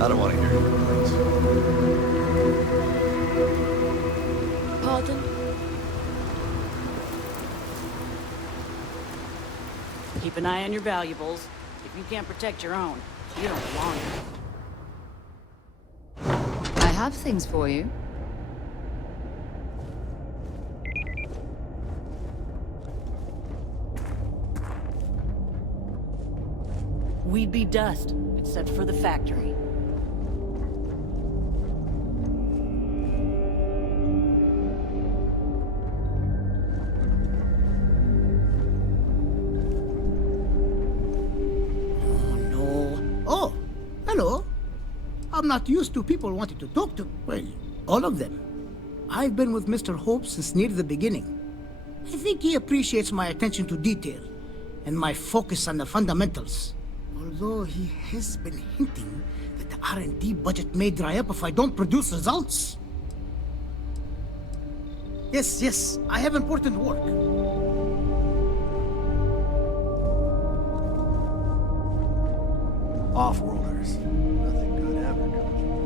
I don't want to hear your complaints. Pardon? Keep an eye on your valuables. If you can't protect your own, you don't belong here. I have things for you. We'd be dust, except for the factory. Oh, no. Oh, hello. I'm not used to people wanting to talk to... Well, all of them. I've been with Mr. Hope since near the beginning. I think he appreciates my attention to detail and my focus on the fundamentals. Although he has been hinting that the R&D budget may dry up if I don't produce results. Yes, I have important work. Off-worlders. Nothing good ever comes from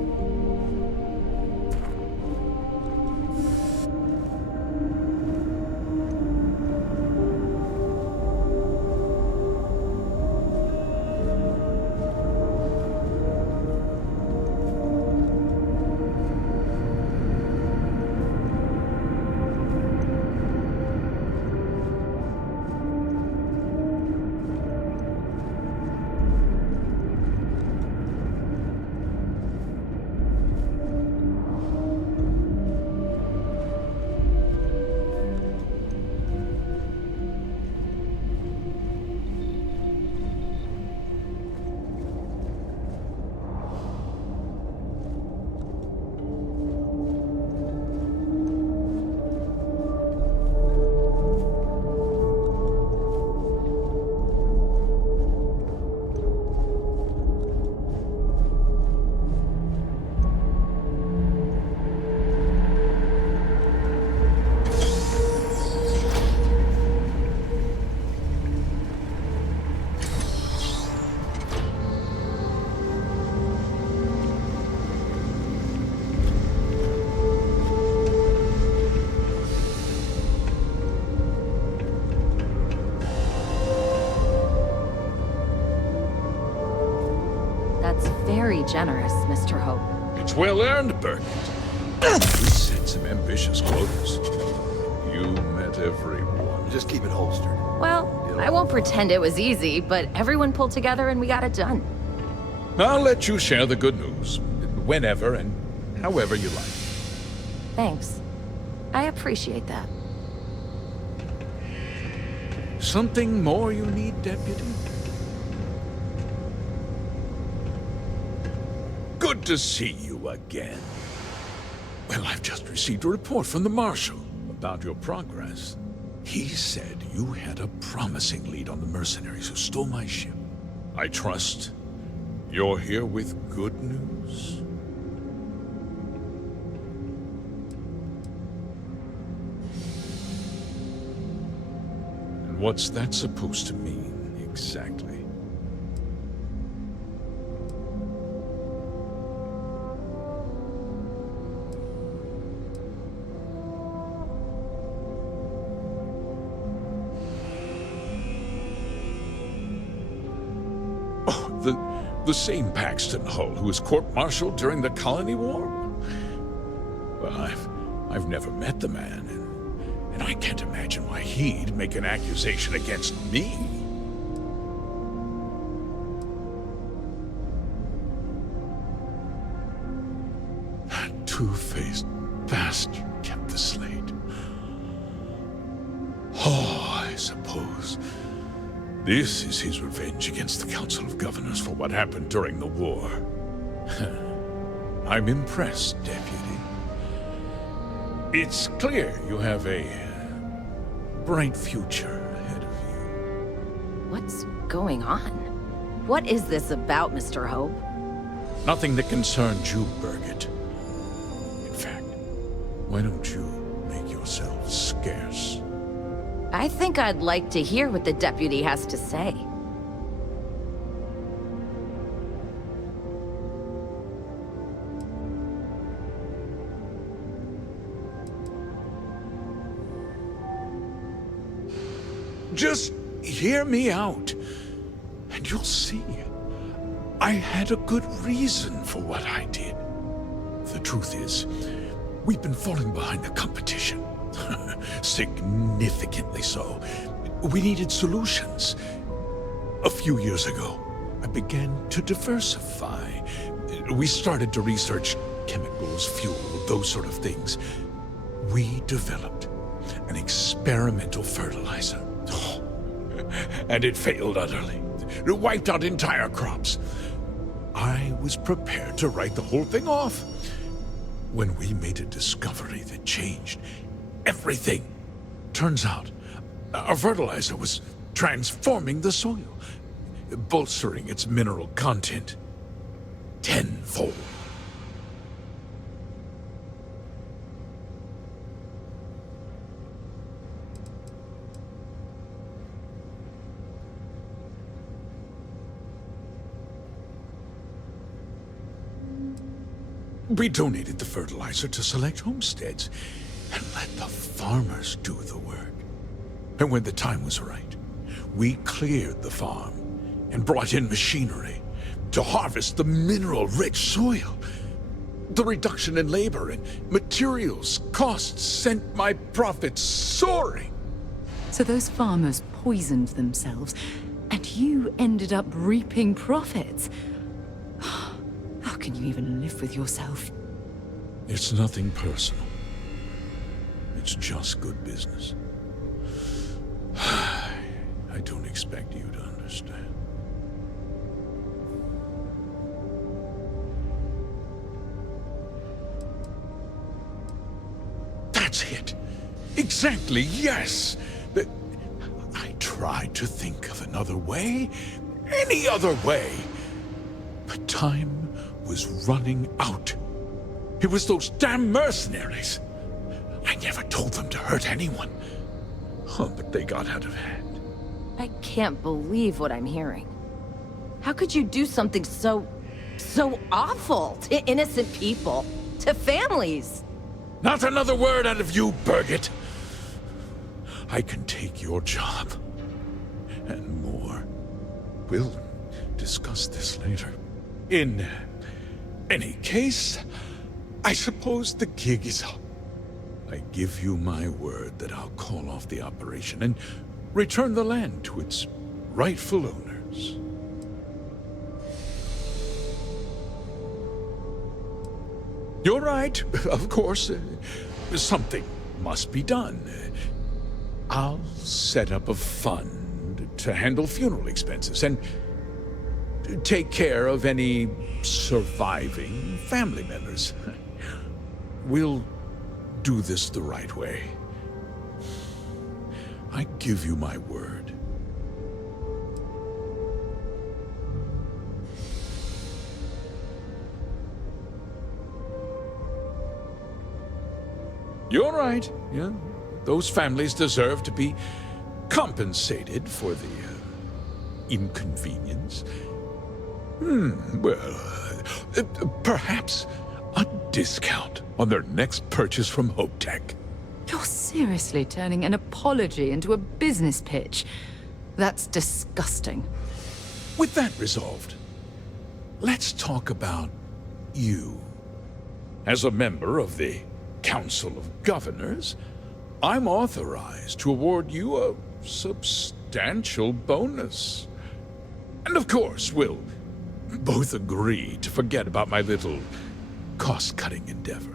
That's very generous, Mr. Hope. It's well earned, Burkett. You set some ambitious quotas. You met everyone. Just keep it holstered. Well, I won't pretend it was easy, but everyone pulled together and we got it done. I'll let you share the good news. Whenever and however you like. Thanks. I appreciate that. Something more you need, Deputy? Good to see you again. Well, I've just received a report from the Marshal about your progress. He said you had a promising lead on the mercenaries who stole my ship. I trust you're here with good news? And what's that supposed to mean, exactly? The same Paxton Hull who was court-martialed during the Colony War? Well, I've never met the man, and I can't imagine why he'd make an accusation against me. That two-faced bastard kept the slate. Oh, I suppose this is his revenge against the Council of Governors for what happened during the war. I'm impressed, Deputy. It's clear you have a bright future ahead of you. What's going on? What is this about, Mr. Hope? Nothing that concerns you, Burkett. In fact, why don't you make yourself scarce? I think I'd like to hear what the deputy has to say. Just hear me out, and you'll see. I had a good reason for what I did. The truth is, we've been falling behind the competition. Significantly so. We needed solutions. A few years ago, I began to diversify. We started to research chemicals, fuel, those sort of things. We developed an experimental fertilizer. And it failed utterly. It wiped out entire crops. I was prepared to write the whole thing off when we made a discovery that changed everything. Turns out, our fertilizer was transforming the soil, bolstering its mineral content tenfold. We donated the fertilizer to select homesteads and let the farmers do the work. And when the time was right, we cleared the farm and brought in machinery to harvest the mineral-rich soil. The reduction in labor and materials costs sent my profits soaring. So those farmers poisoned themselves, and you ended up reaping profits. How can you even live with yourself? It's nothing personal. It's just good business. I don't expect you to understand. That's it. Exactly, yes. I tried to think of another way, any other way. But time was running out. It was those damn mercenaries. I never told them to hurt anyone. Oh, but they got out of hand. I can't believe what I'm hearing. How could you do something so awful to innocent people, to families? Not another word out of you, Birgit. I can take your job. And more. We'll discuss this later. In any case, I suppose the gig is up. I give you my word that I'll call off the operation and return the land to its rightful owners. You're right, of course. Something must be done. I'll set up a fund to handle funeral expenses and take care of any surviving family members. We'll do this the right way. I give you my word. You're right. Yeah, those families deserve to be compensated for the inconvenience. Well, perhaps a discount on their next purchase from Hope Tech. You're seriously turning an apology into a business pitch. That's disgusting. With that resolved, let's talk about you. As a member of the Council of Governors, I'm authorized to award you a substantial bonus. And of course, we'll both agree to forget about my little cost-cutting endeavor.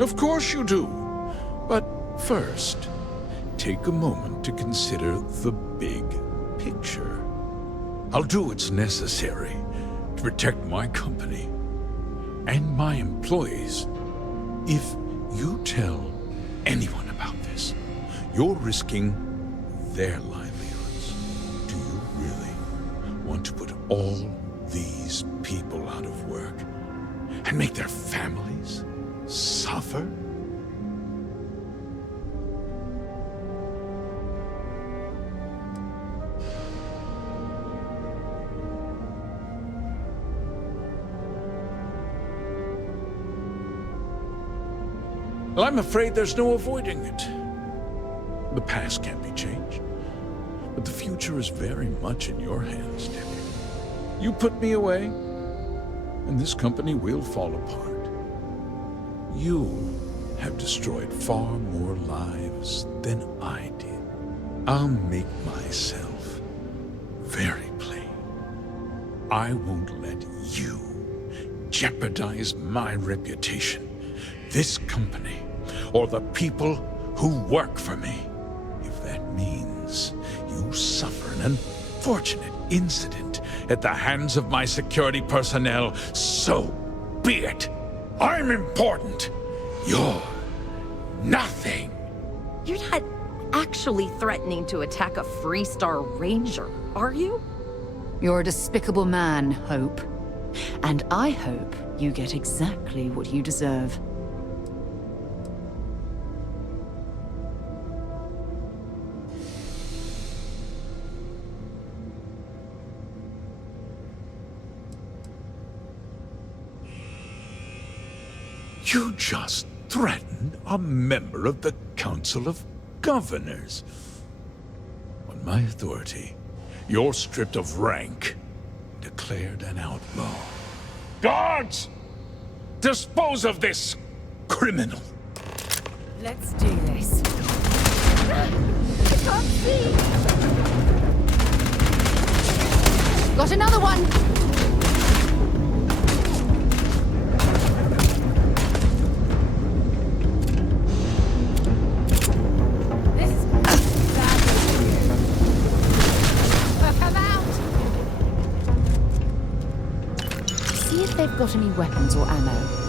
Of course you do. But first, take a moment to consider the big picture. I'll do what's necessary to protect my company and my employees. If you tell anyone about this, you're risking their livelihoods. Do you really want to put all these people out of work and make their families suffer? Well, I'm afraid there's no avoiding it. The past can't be changed, but the future is very much in your hands, Nick. You put me away, and this company will fall apart. You have destroyed far more lives than I did. I'll make myself very plain. I won't let you jeopardize my reputation, this company, or the people who work for me. If that means you suffer an unfortunate incident at the hands of my security personnel, so be it. I'm important. You're nothing. You're not actually threatening to attack a Freestar Ranger, are you? You're a despicable man, Hope. And I hope you get exactly what you deserve. You just threatened a member of the Council of Governors. On my authority, you're stripped of rank, declared an outlaw. Guards! Dispose of this criminal! Let's do this. Got another one! They've got any weapons or ammo.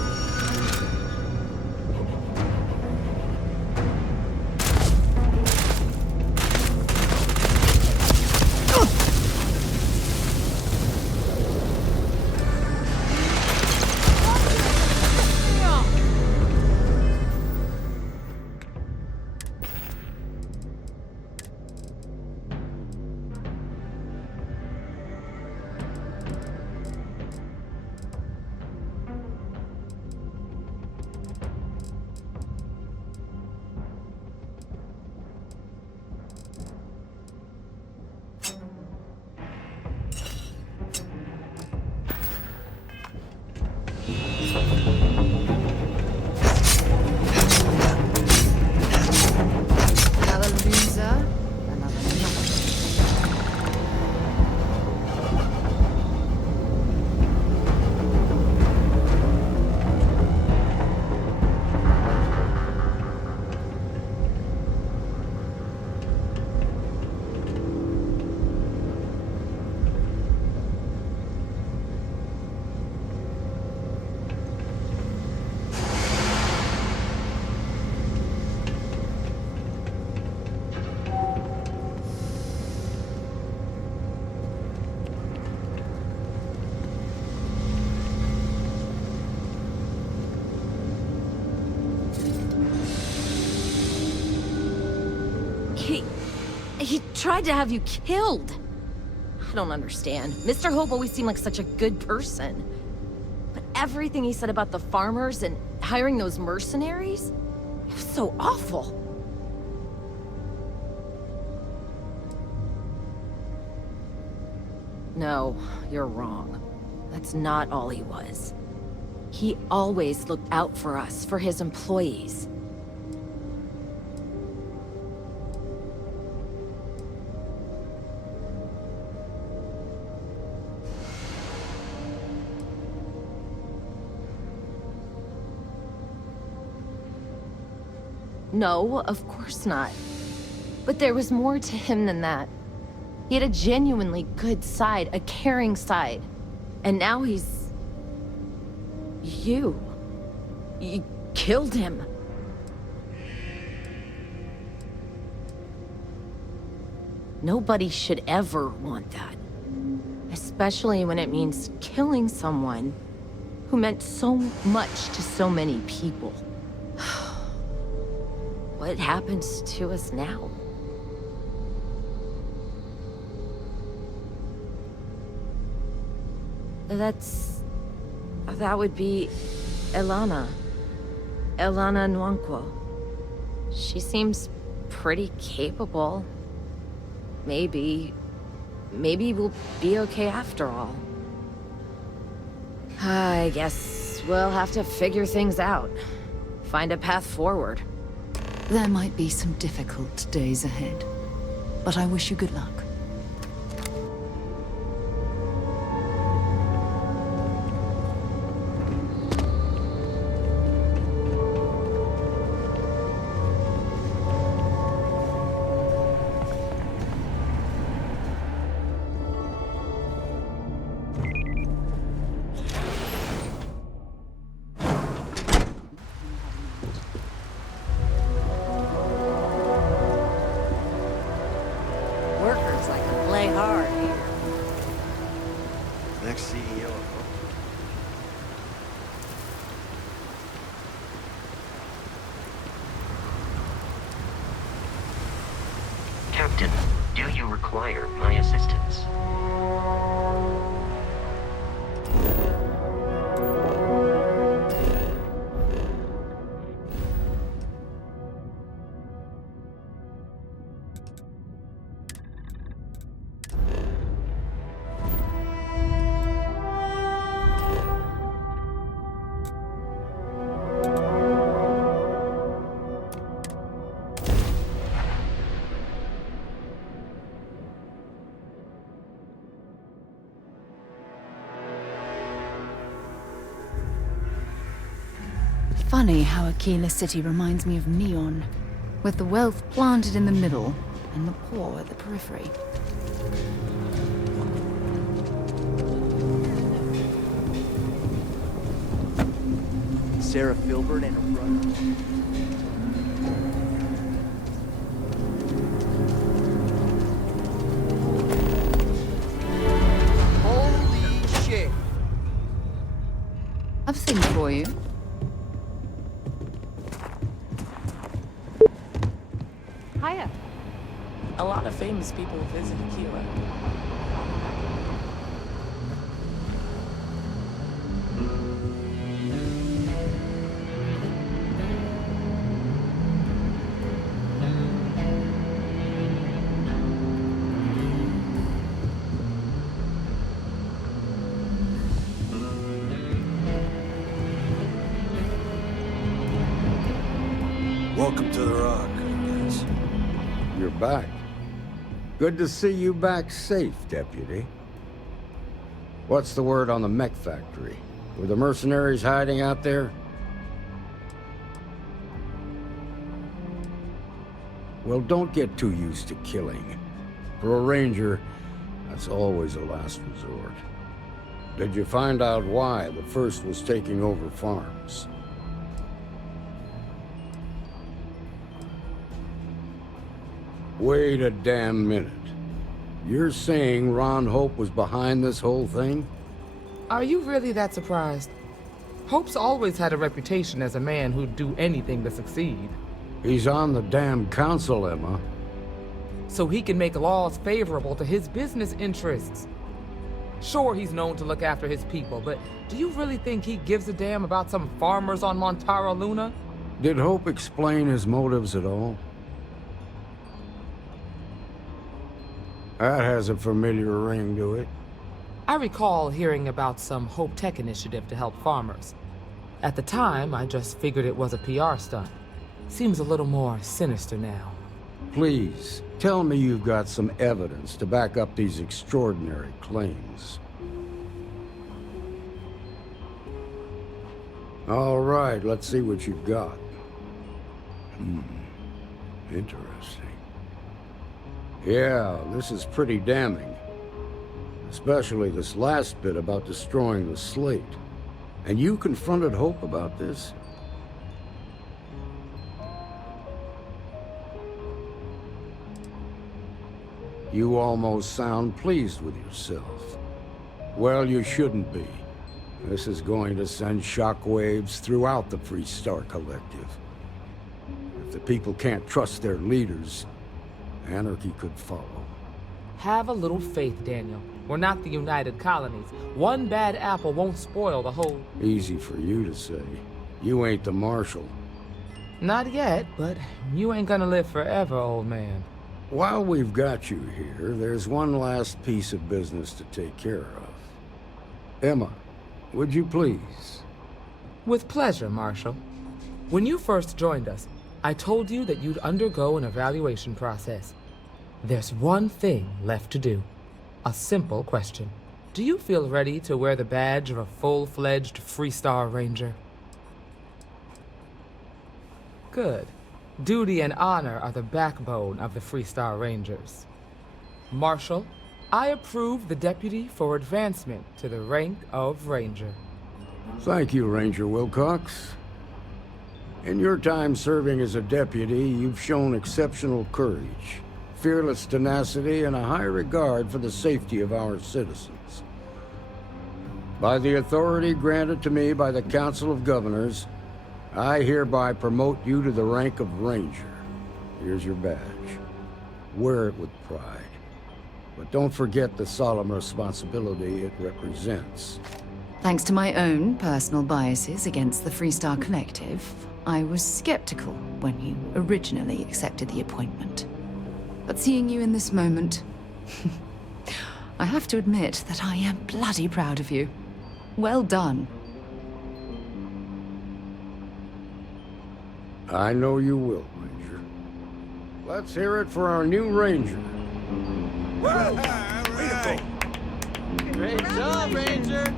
He tried to have you killed. I don't understand. Mr. Hope always seemed like such a good person. But everything he said about the farmers and hiring those mercenaries, it was so awful. No, you're wrong. That's not all he was. He always looked out for us, for his employees. No, of course not. But there was more to him than that. He had a genuinely good side, a caring side. And now he's... you. You killed him. Nobody should ever want that. Especially when it means killing someone who meant so much to so many people. What happens to us now? That would be Elana. Elana Nwankwo. She seems pretty capable. Maybe we'll be okay after all. I guess we'll have to figure things out. Find a path forward. There might be some difficult days ahead, but I wish you good luck. Workers like to play hard here. Next CEO of Hope. Captain, do you require my assistance? Funny how Aquila City reminds me of Neon, with the wealth planted in the middle and the poor at the periphery. Sarah Filbert and her brother. Holy shit! I've a thing for you. Hiya. A lot of famous people visit Aquila. Welcome to the Rock, I guess. You're back. Good to see you back safe, Deputy. What's the word on the mech factory? Were the mercenaries hiding out there? Well, don't get too used to killing. For a ranger, that's always a last resort. Did you find out why the first was taking over farms? Wait a damn minute. You're saying Ron Hope was behind this whole thing? Are you really that surprised? Hope's always had a reputation as a man who'd do anything to succeed. He's on the damn council, Emma. So he can make laws favorable to his business interests. Sure, he's known to look after his people, but do you really think he gives a damn about some farmers on Montara Luna? Did Hope explain his motives at all? That has a familiar ring to it. I recall hearing about some Hope Tech initiative to help farmers. At the time, I just figured it was a PR stunt. Seems a little more sinister now. Please, tell me you've got some evidence to back up these extraordinary claims. All right, let's see what you've got. Interesting. Yeah, this is pretty damning. Especially this last bit about destroying the slate. And you confronted Hope about this? You almost sound pleased with yourself. Well, you shouldn't be. This is going to send shockwaves throughout the Freestar Collective. If the people can't trust their leaders, anarchy could follow. Have a little faith, Daniel. We're not the United Colonies. One bad apple won't spoil the whole... Easy for you to say. You ain't the Marshal. Not yet, but you ain't gonna live forever, old man. While we've got you here, there's one last piece of business to take care of. Emma, would you please? With pleasure, Marshal. When you first joined us, I told you that you'd undergo an evaluation process. There's one thing left to do. A simple question. Do you feel ready to wear the badge of a full-fledged Freestar Ranger? Good. Duty and honor are the backbone of the Freestar Rangers. Marshal, I approve the deputy for advancement to the rank of Ranger. Thank you, Ranger Wilcox. In your time serving as a deputy, you've shown exceptional courage, fearless tenacity, and a high regard for the safety of our citizens. By the authority granted to me by the Council of Governors, I hereby promote you to the rank of Ranger. Here's your badge. Wear it with pride. But don't forget the solemn responsibility it represents. Thanks to my own personal biases against the Freestar Collective, I was skeptical when you originally accepted the appointment. But seeing you in this moment, I have to admit that I am bloody proud of you. Well done. I know you will, Ranger. Let's hear it for our new Ranger. Great job, Ranger!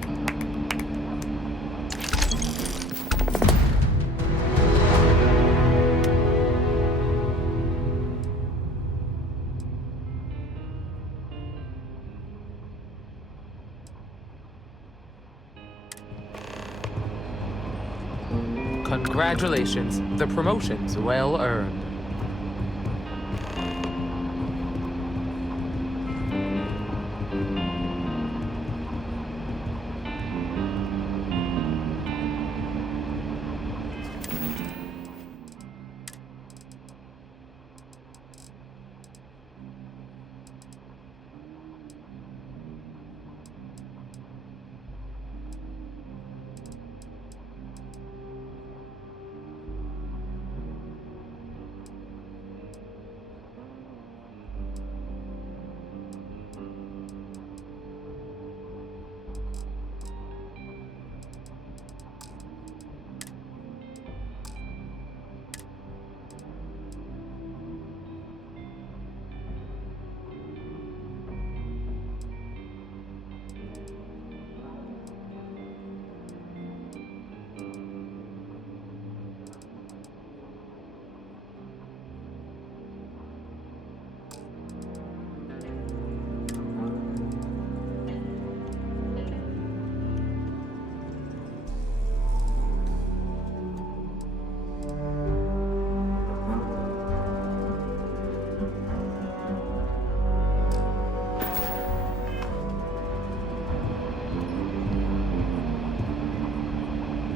Congratulations. The promotion's well earned.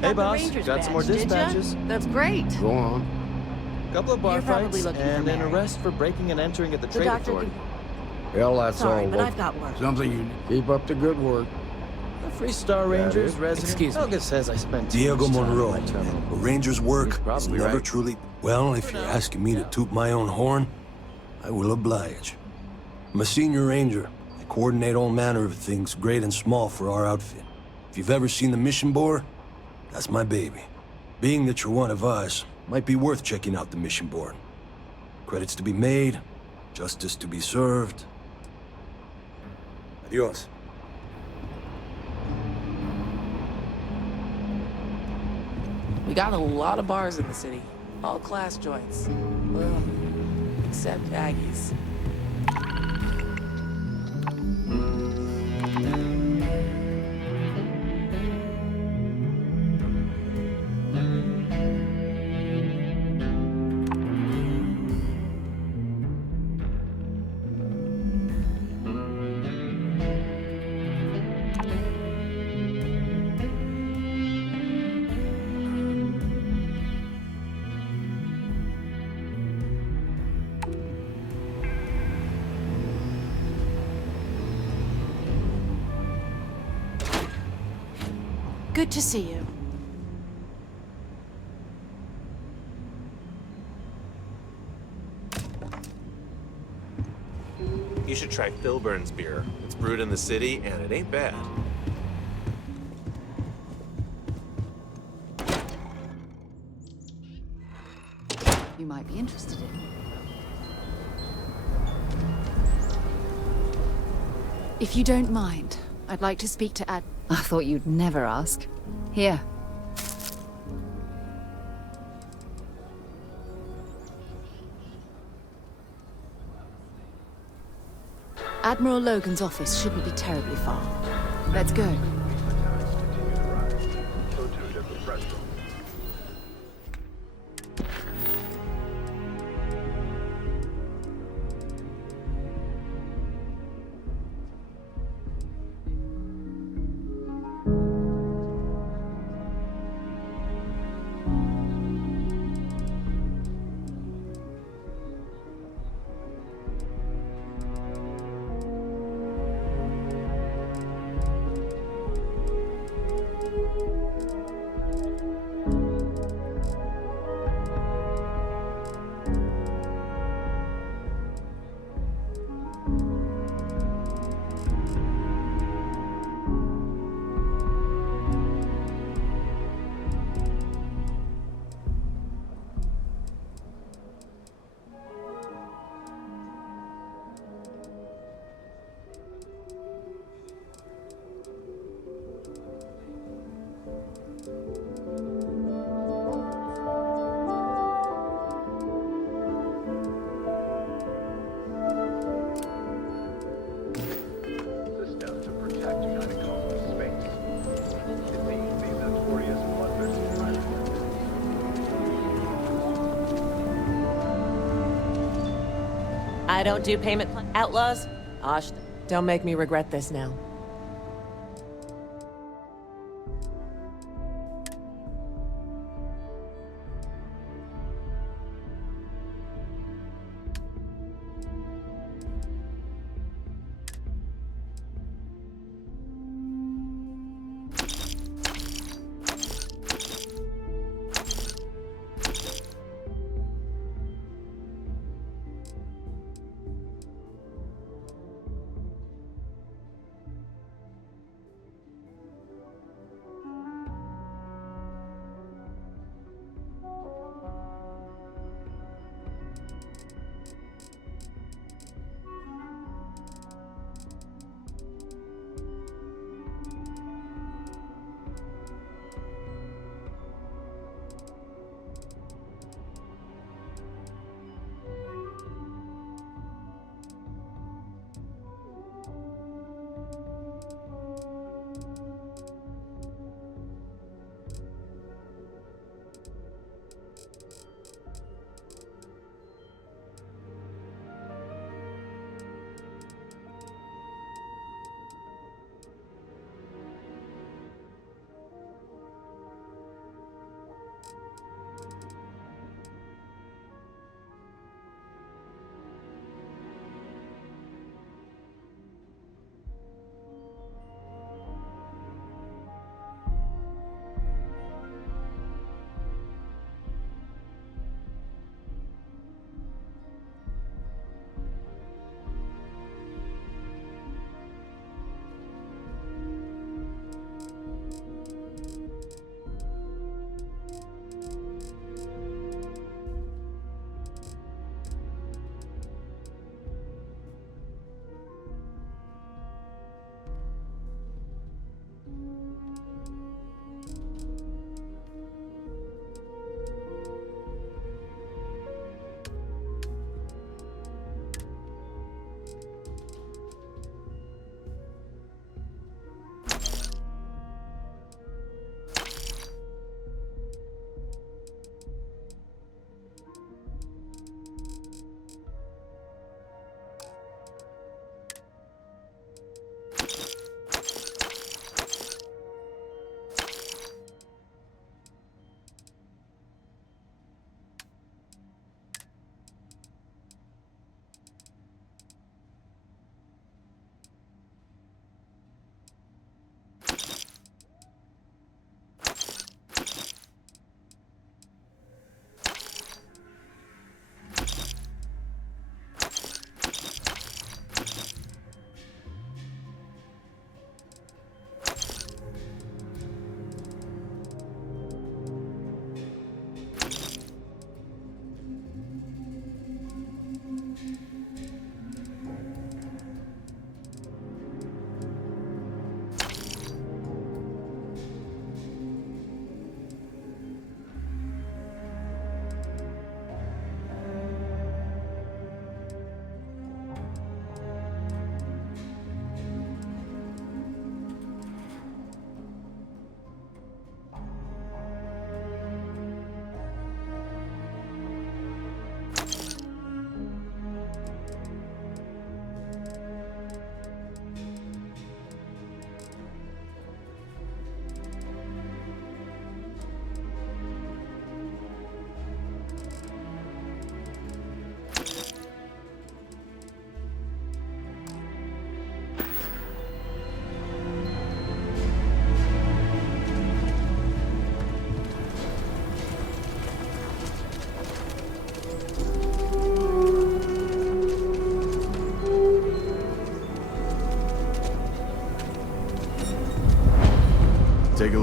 Hey, Got the boss. Ranger's Got some more badge, did ya? dispatches. That's great. Go on. Couple of bar You're probably fights looking for and an Mary. arrest for breaking and entering at the The Trade doctor Authority. Hell, that's Sorry, all. but Look, I've got work. something you keep up the good work. The Freestar Rangers it? resident. Excuse me. Helga says I spent too Diego much time Monroe. in my terminal. A ranger's work He's is probably never right. truly... Well, if you're asking me to toot my own horn, I will oblige. I'm a senior ranger. I coordinate all manner of things, great and small, for our outfit. If you've ever seen the mission board, that's my baby. Being that you're one of us, might be worth checking out the mission board. Credits to be made, justice to be served. Adios. We got a lot of bars in the city. All class joints. Well, except Aggie's. Good to see you. You should try Filburn's beer. It's brewed in the city, and it ain't bad. You might be interested in. If you don't mind, I'd like to speak to I thought you'd never ask. Here. Admiral Logan's office shouldn't be terribly far. Let's go. I don't do payment plan. Outlaws? Gosh, Don't make me regret this now.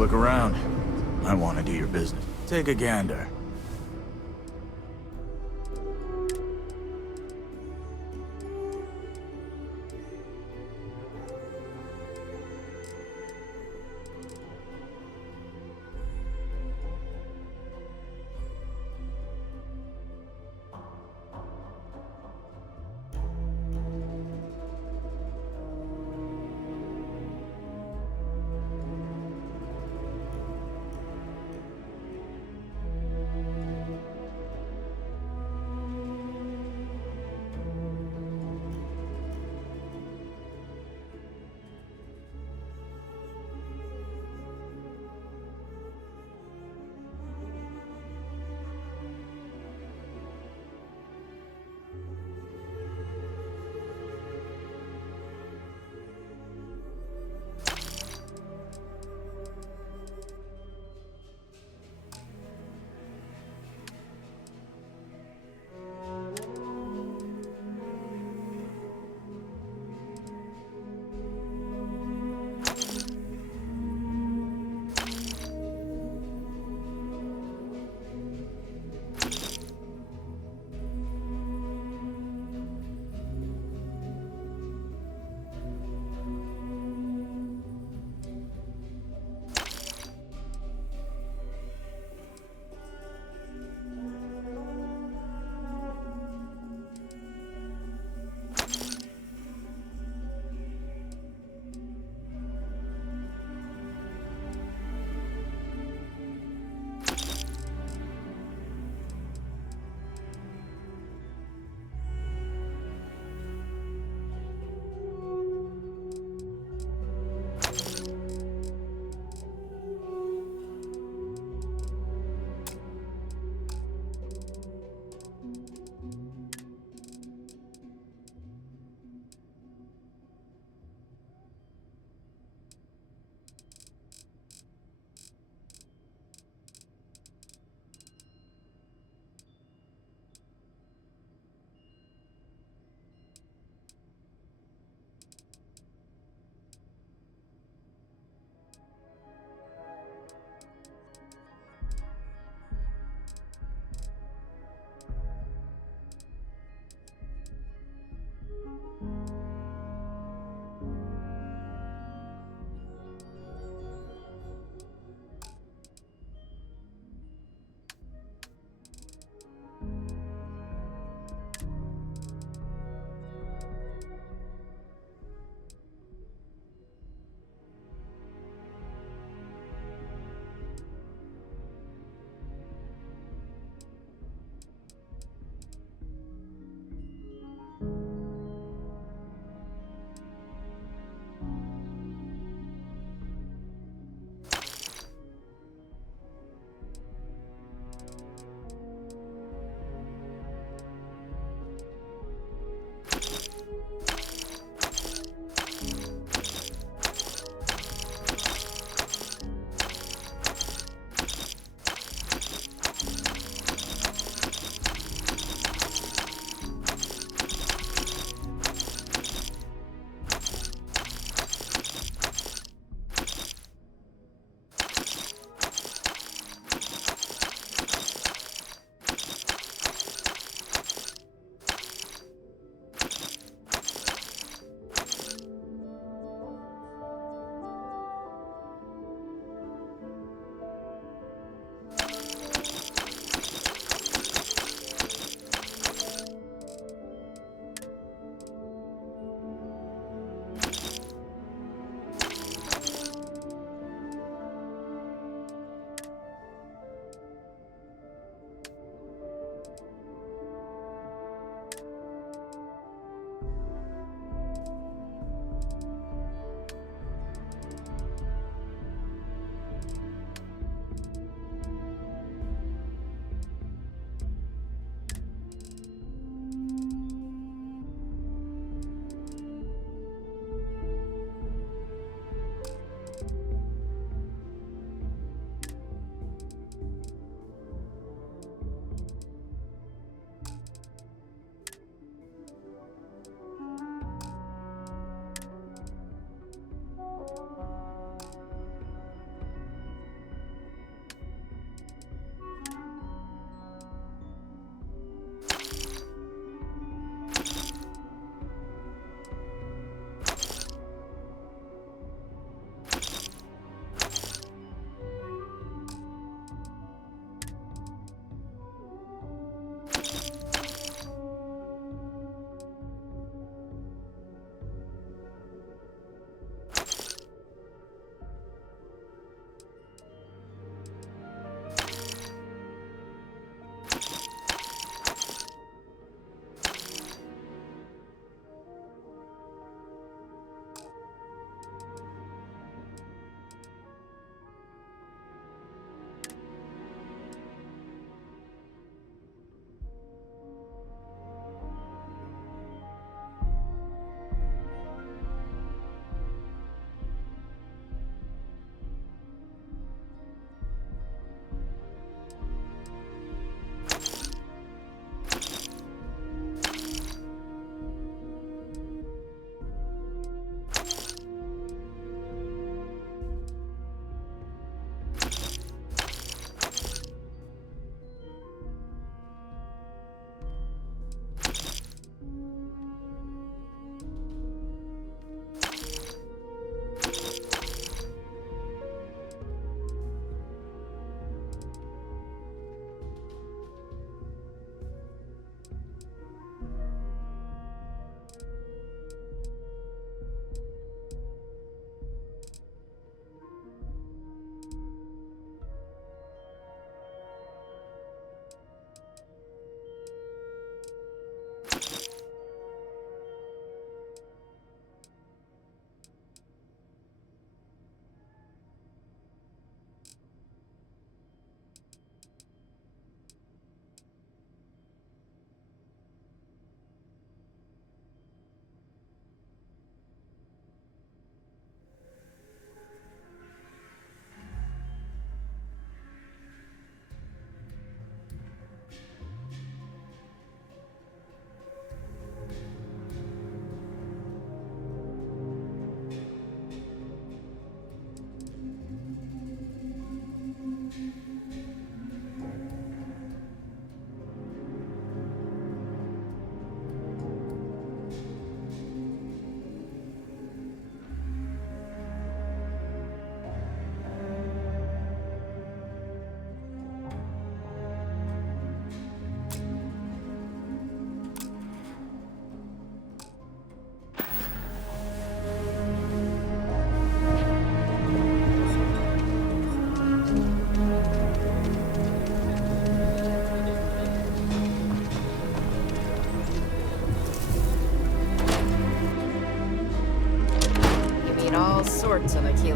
look around. I want to do your business. Take a gander.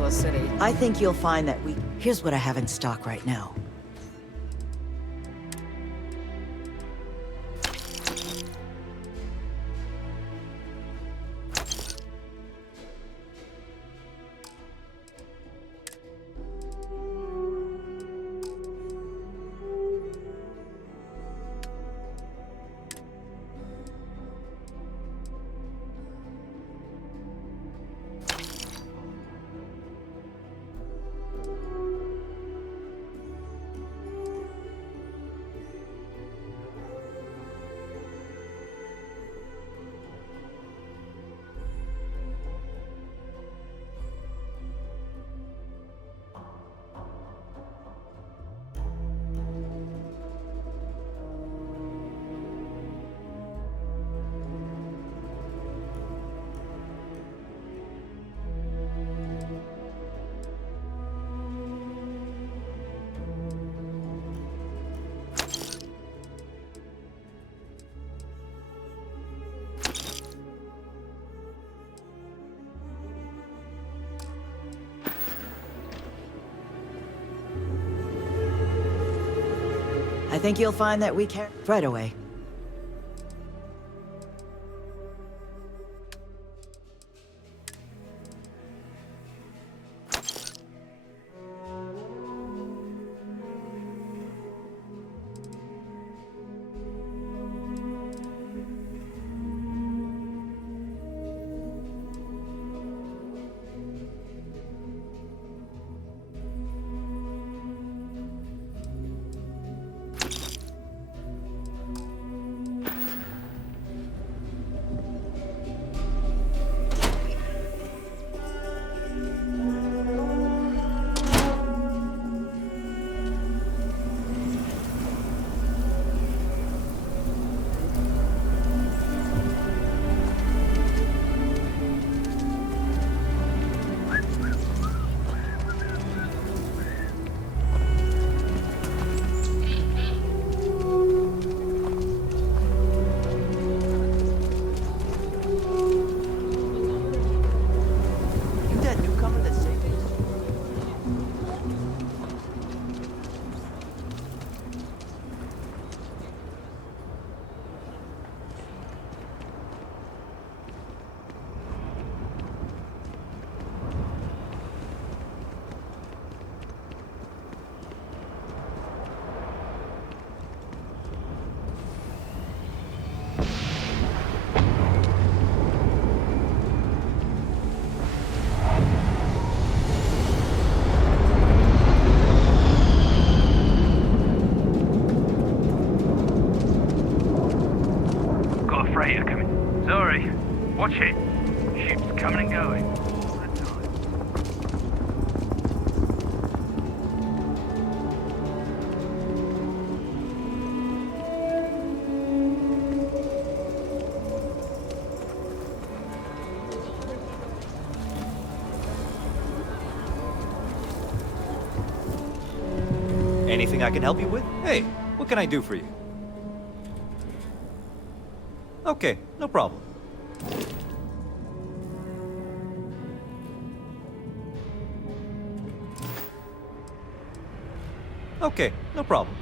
the city. I think you'll find that Here's what I have in stock right now. I think you'll find that we can right away. Watch it. Ships coming and going. Anything I can help you with? Hey, what can I do for you? Okay, no problem. Okay, no problem.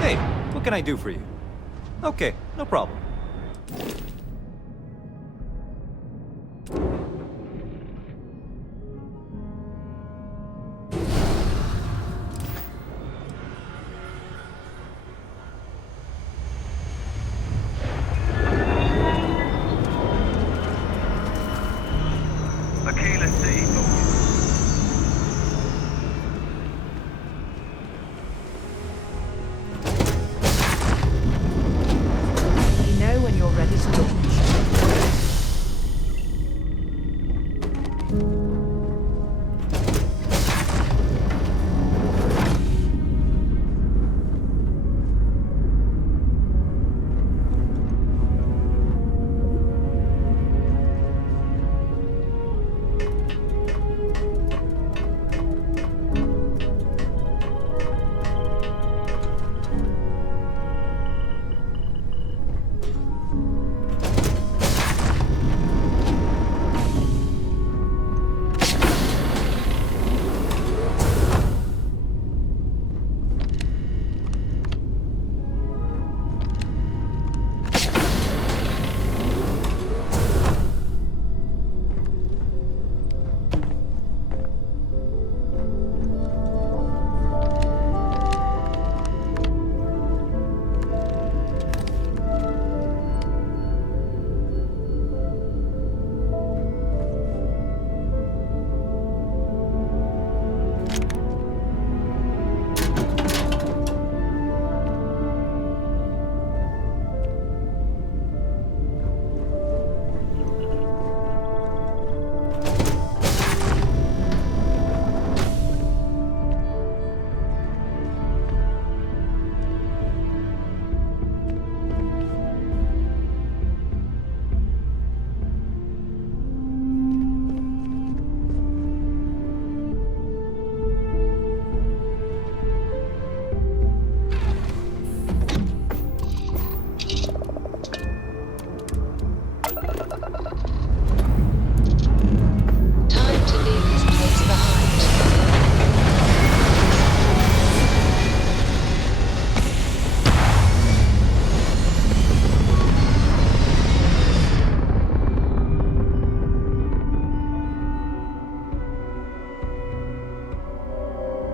Hey, what can I do for you? Okay, no problem. You know when you're ready to launch.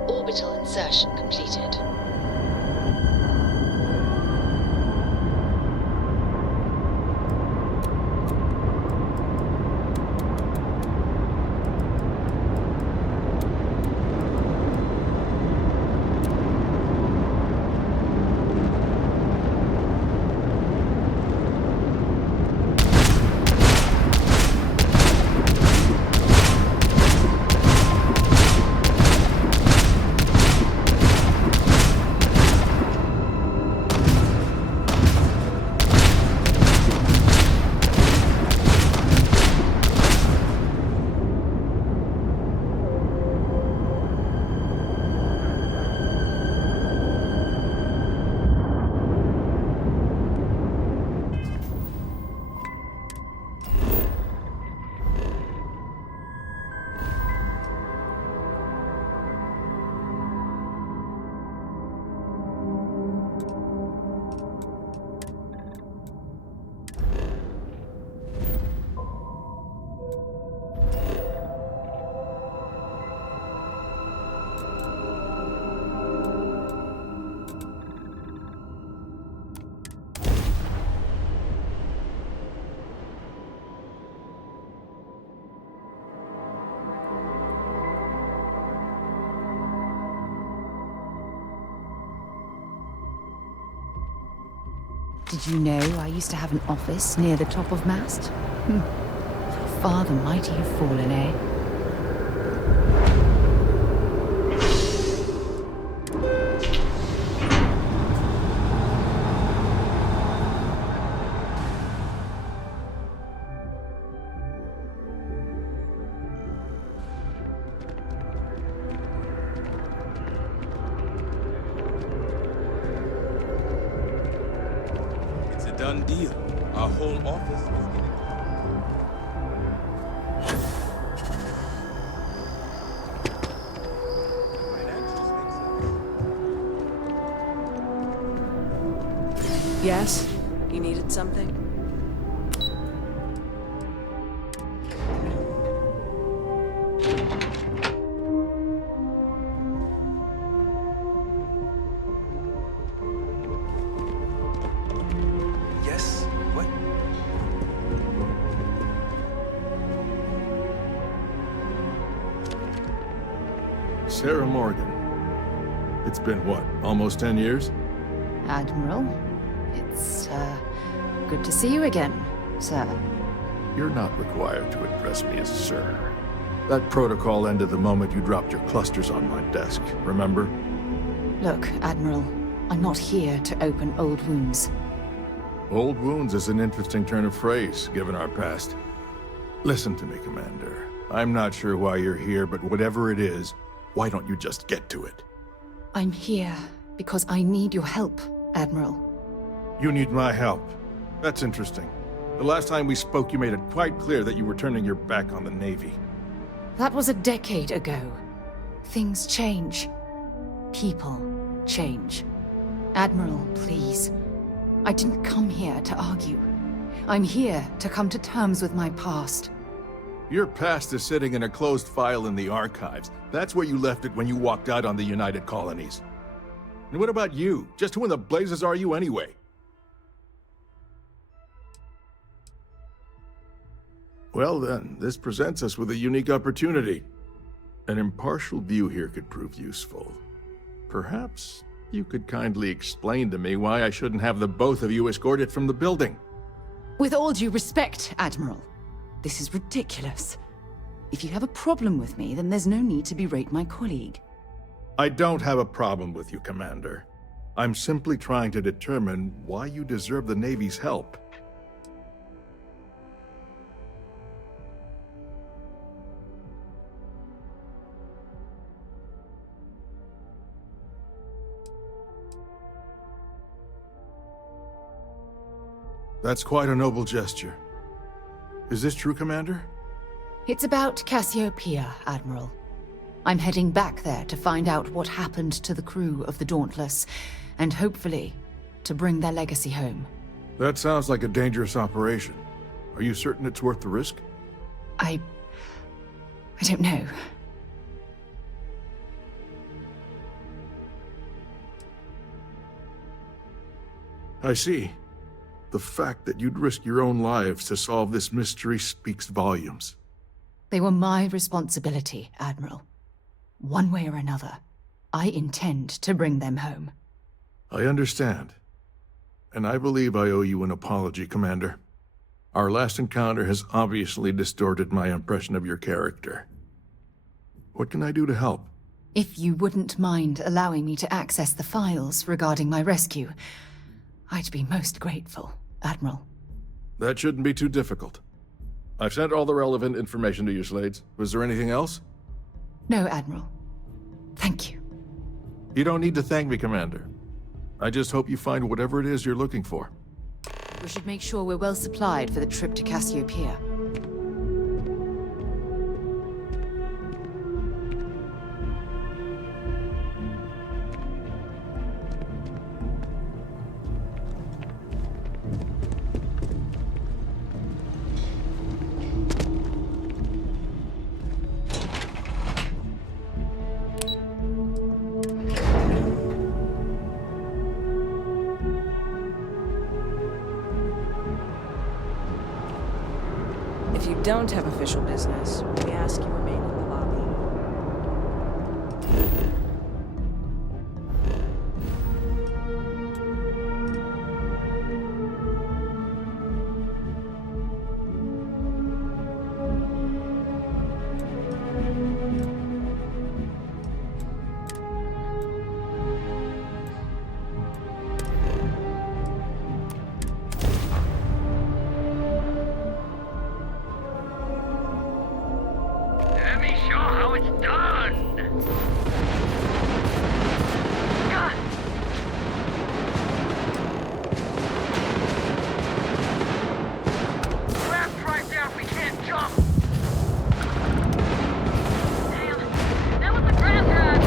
Orbital insertion completed. Did you know I used to have an office near the top of Mast? How far the mighty have fallen, eh? Done deal. Our whole office is getting... Yes? You needed something? Yes? What? Sarah Morgan. It's been what, almost 10 years? Admiral, it's, good to see you again, sir. You're not required to address me as sir. That protocol ended the moment you dropped your clusters on my desk, remember? Look, Admiral, I'm not here to open old wounds. Old wounds is an interesting turn of phrase, given our past. Listen to me, Commander. I'm not sure why you're here, but whatever it is, why don't you just get to it? I'm here because I need your help, Admiral. You need my help. That's interesting. The last time we spoke, you made it quite clear that you were turning your back on the Navy. That was a decade ago. Things change. People change. Admiral, please. I didn't come here to argue. I'm here to come to terms with my past. Your past is sitting in a closed file in the archives. That's where you left it when you walked out on the United Colonies. And what about you? Just who in the blazes are you anyway? Well then, this presents us with a unique opportunity. An impartial view here could prove useful. Perhaps you could kindly explain to me why I shouldn't have the both of you escorted from the building. With all due respect, Admiral, this is ridiculous. If you have a problem with me, then there's no need to berate my colleague. I don't have a problem with you, Commander. I'm simply trying to determine why you deserve the Navy's help. That's quite a noble gesture. Is this true, Commander? It's about Cassiopeia, Admiral. I'm heading back there to find out what happened to the crew of the Dauntless, and hopefully, to bring their legacy home. That sounds like a dangerous operation. Are you certain it's worth the risk? I don't know. I see. The fact that you'd risk your own lives to solve this mystery speaks volumes. They were my responsibility, Admiral. One way or another, I intend to bring them home. I understand. And I believe I owe you an apology, Commander. Our last encounter has obviously distorted my impression of your character. What can I do to help? If you wouldn't mind allowing me to access the files regarding my rescue, I'd be most grateful, Admiral. That shouldn't be too difficult. I've sent all the relevant information to you, Slades. Was there anything else? No, Admiral. Thank you. You don't need to thank me, Commander. I just hope you find whatever it is you're looking for. We should make sure we're well supplied for the trip to Cassiopeia. If you don't have official business, we ask you remain in the lobby. Let me show how it's done! God! Trapped right there, we can't jump! Damn, that was the grass hat!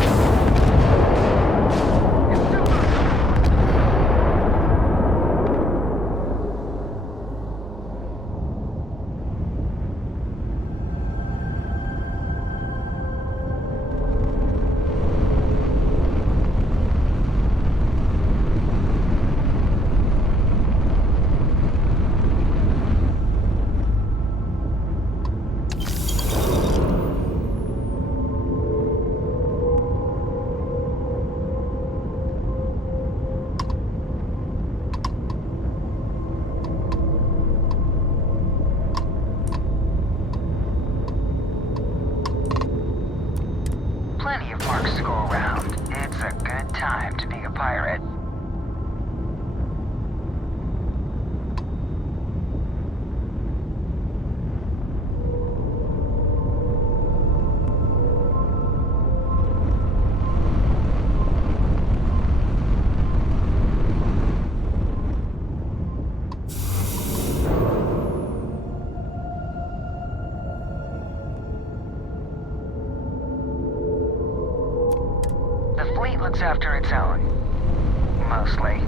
It's still not looks after its own. Mostly.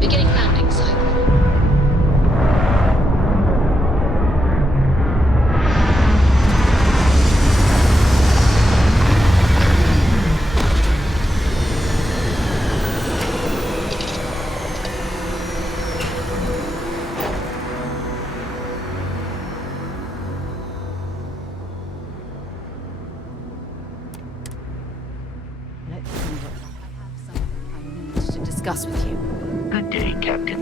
Beginning landing cycle. Let's see what I have something I need to discuss with you. Good day, Captain.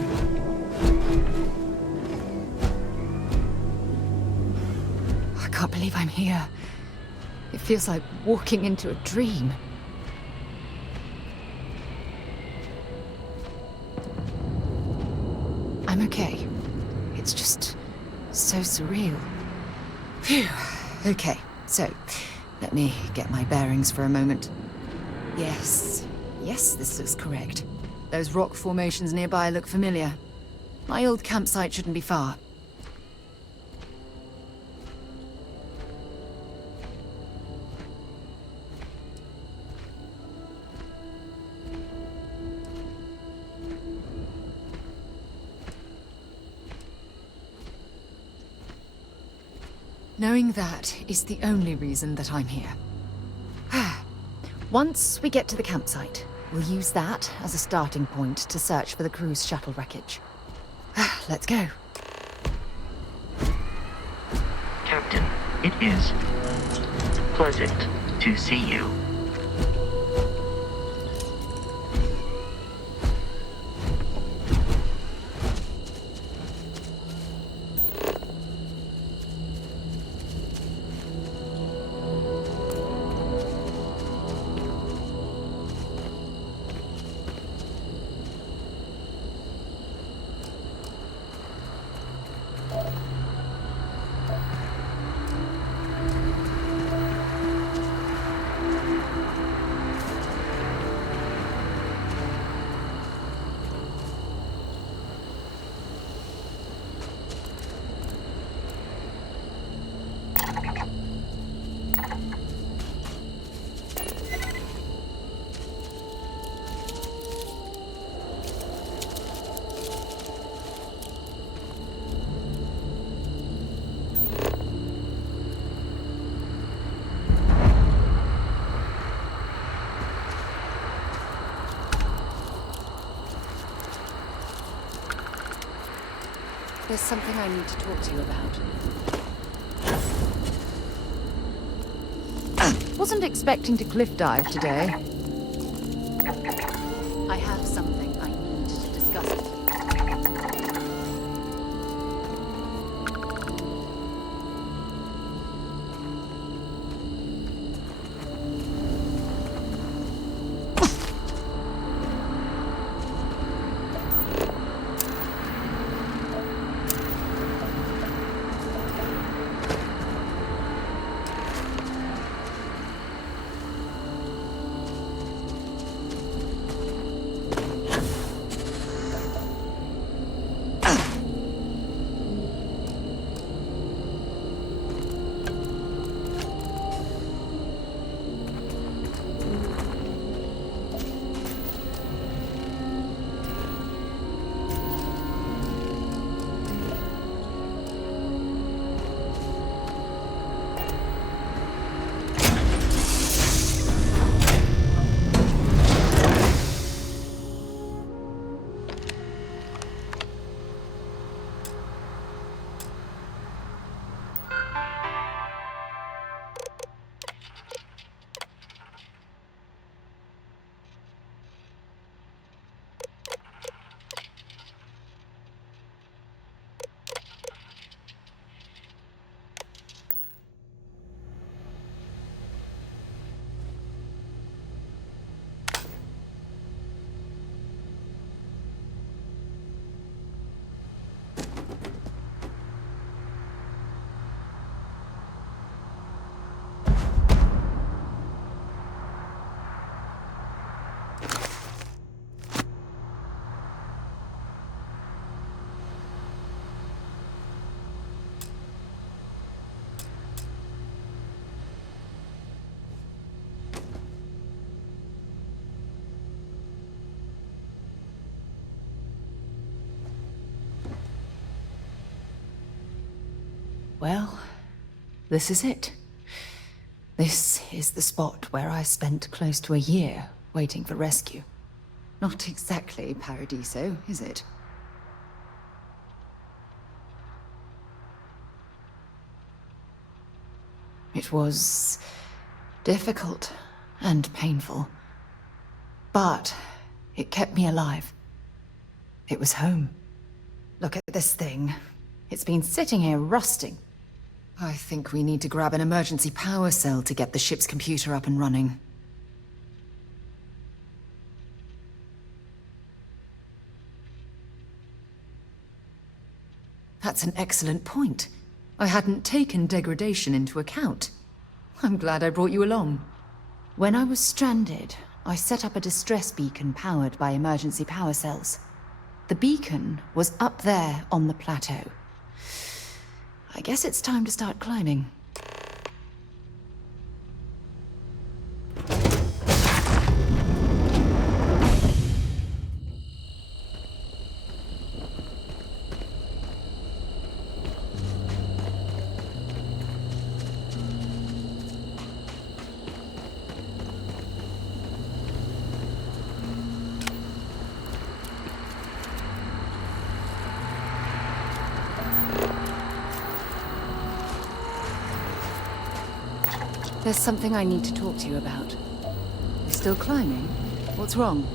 I can't believe I'm here. It feels like walking into a dream. I'm okay. It's just so surreal. Phew. Okay, so let me get my bearings for a moment. Yes, this looks correct. Those rock formations nearby look familiar. My old campsite shouldn't be far. Knowing that is the only reason that I'm here. Once we get to the campsite, we'll use that as a starting point to search for the cruise shuttle wreckage. Let's go. Captain, it is pleasant to see you. There's something I need to talk to you about. Wasn't expecting to cliff dive today. I have something I need to discuss with you. Well, this is it. This is the spot where I spent close to a year waiting for rescue. Not exactly Paradiso, is it? It was difficult and painful, but it kept me alive. It was home. Look at this thing. It's been sitting here rusting. I think we need to grab an emergency power cell to get the ship's computer up and running. That's an excellent point. I hadn't taken degradation into account. I'm glad I brought you along. When I was stranded, I set up a distress beacon powered by emergency power cells. The beacon was up there on the plateau. I guess it's time to start climbing. There's something I need to talk to you about. You're still climbing? What's wrong?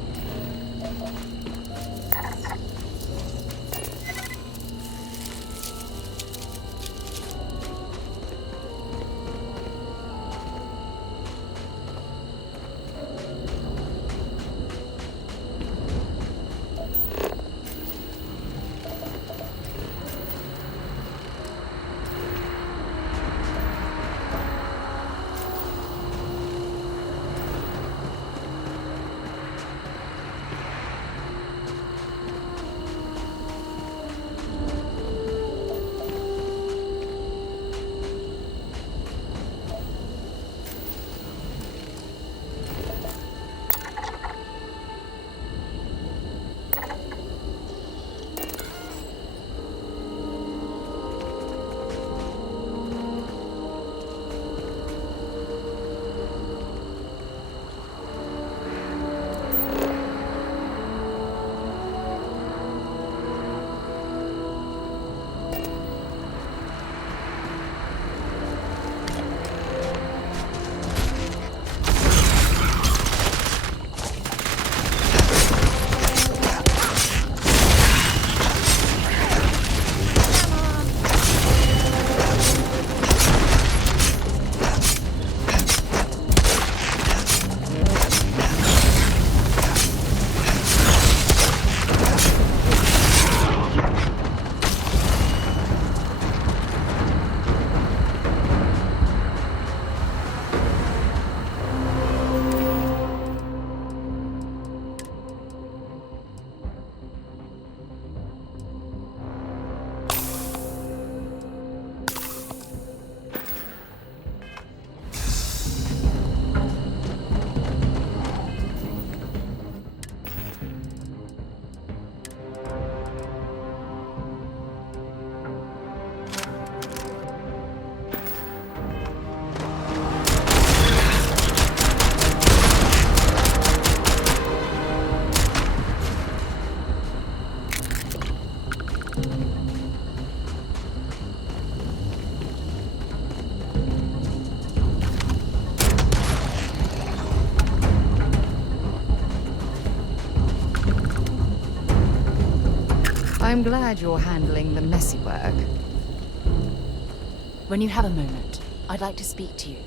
I'm glad you're handling the messy work. When you have a moment, I'd like to speak to you.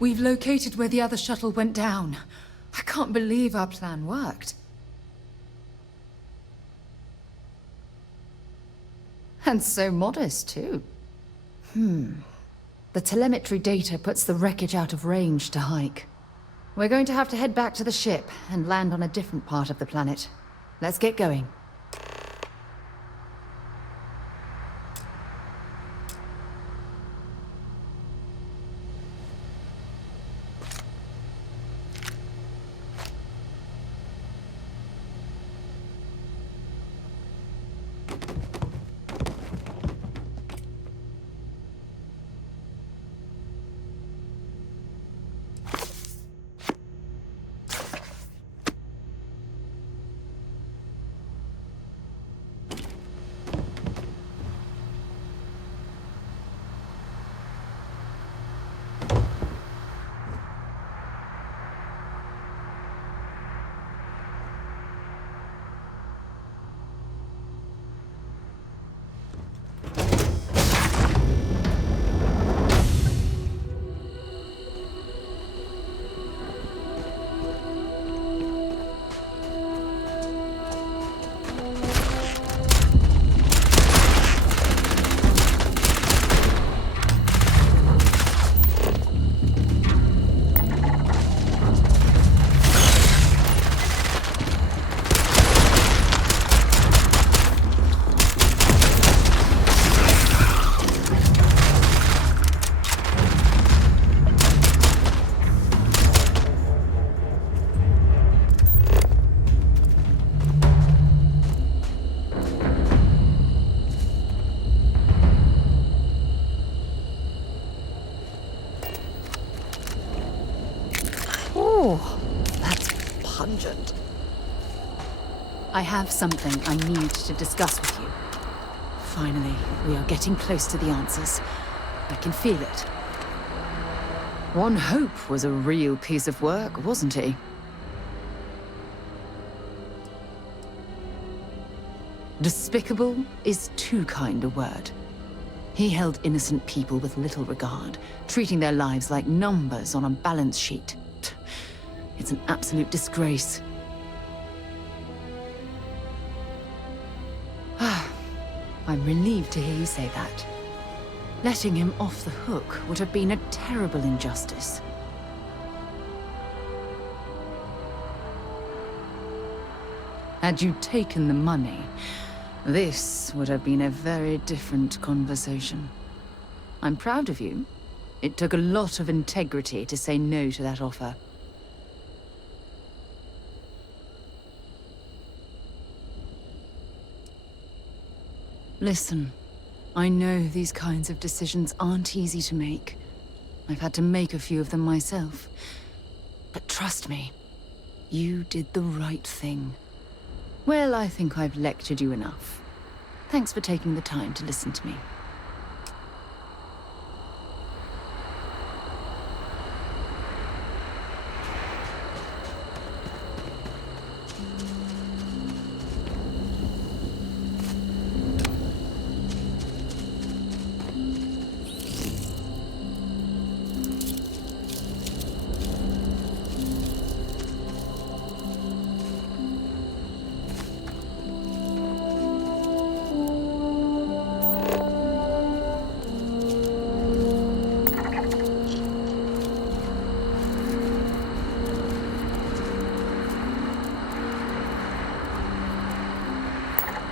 We've located where the other shuttle went down. I can't believe our plan worked. And so modest, too. The telemetry data puts the wreckage out of range to hike. We're going to have to head back to the ship and land on a different part of the planet. Let's get going. I have something I need to discuss with you. Finally, we are getting close to the answers. I can feel it. One Hope was a real piece of work, wasn't he? Despicable is too kind a word. He held innocent people with little regard, treating their lives like numbers on a balance sheet. It's an absolute disgrace. I'm relieved to hear you say that. Letting him off the hook would have been a terrible injustice. Had you taken the money, this would have been a very different conversation. I'm proud of you. It took a lot of integrity to say no to that offer. Listen, I know these kinds of decisions aren't easy to make. I've had to make a few of them myself. But trust me, you did the right thing. Well, I think I've lectured you enough. Thanks for taking the time to listen to me.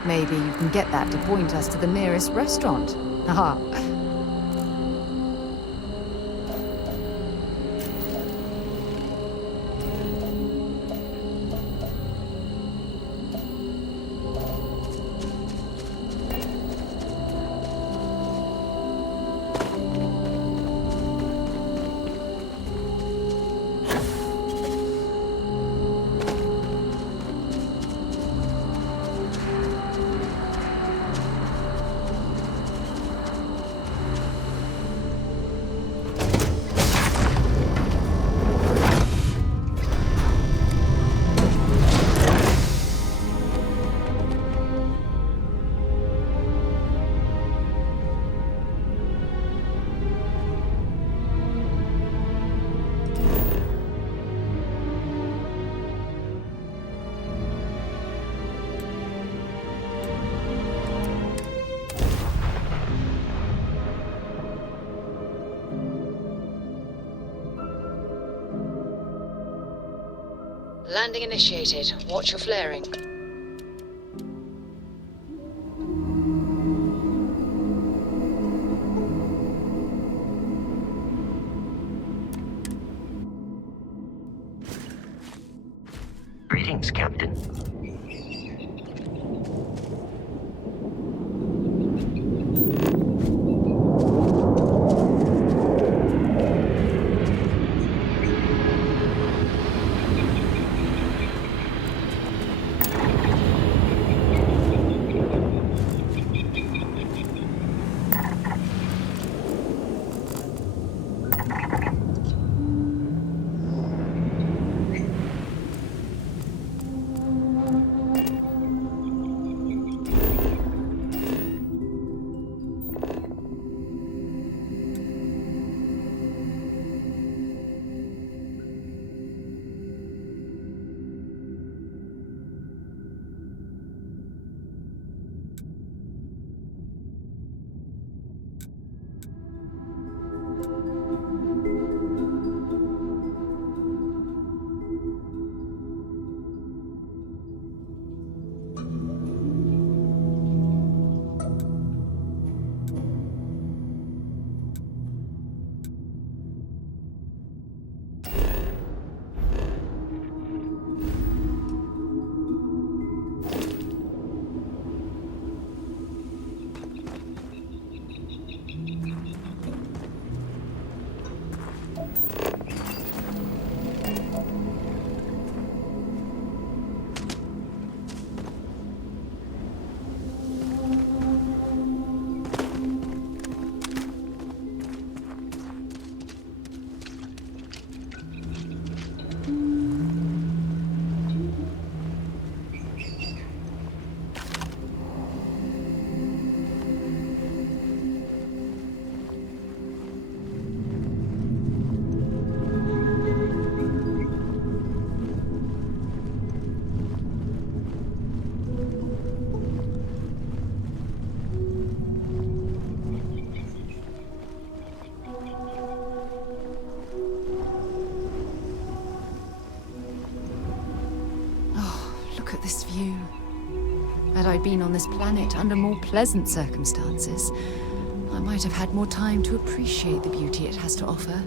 Maybe you can get that to point us to the nearest restaurant. Haha. Landing initiated. Watch your flaring. Greetings, Captain. Look at this view. Had I been on this planet under more pleasant circumstances, I might have had more time to appreciate the beauty it has to offer.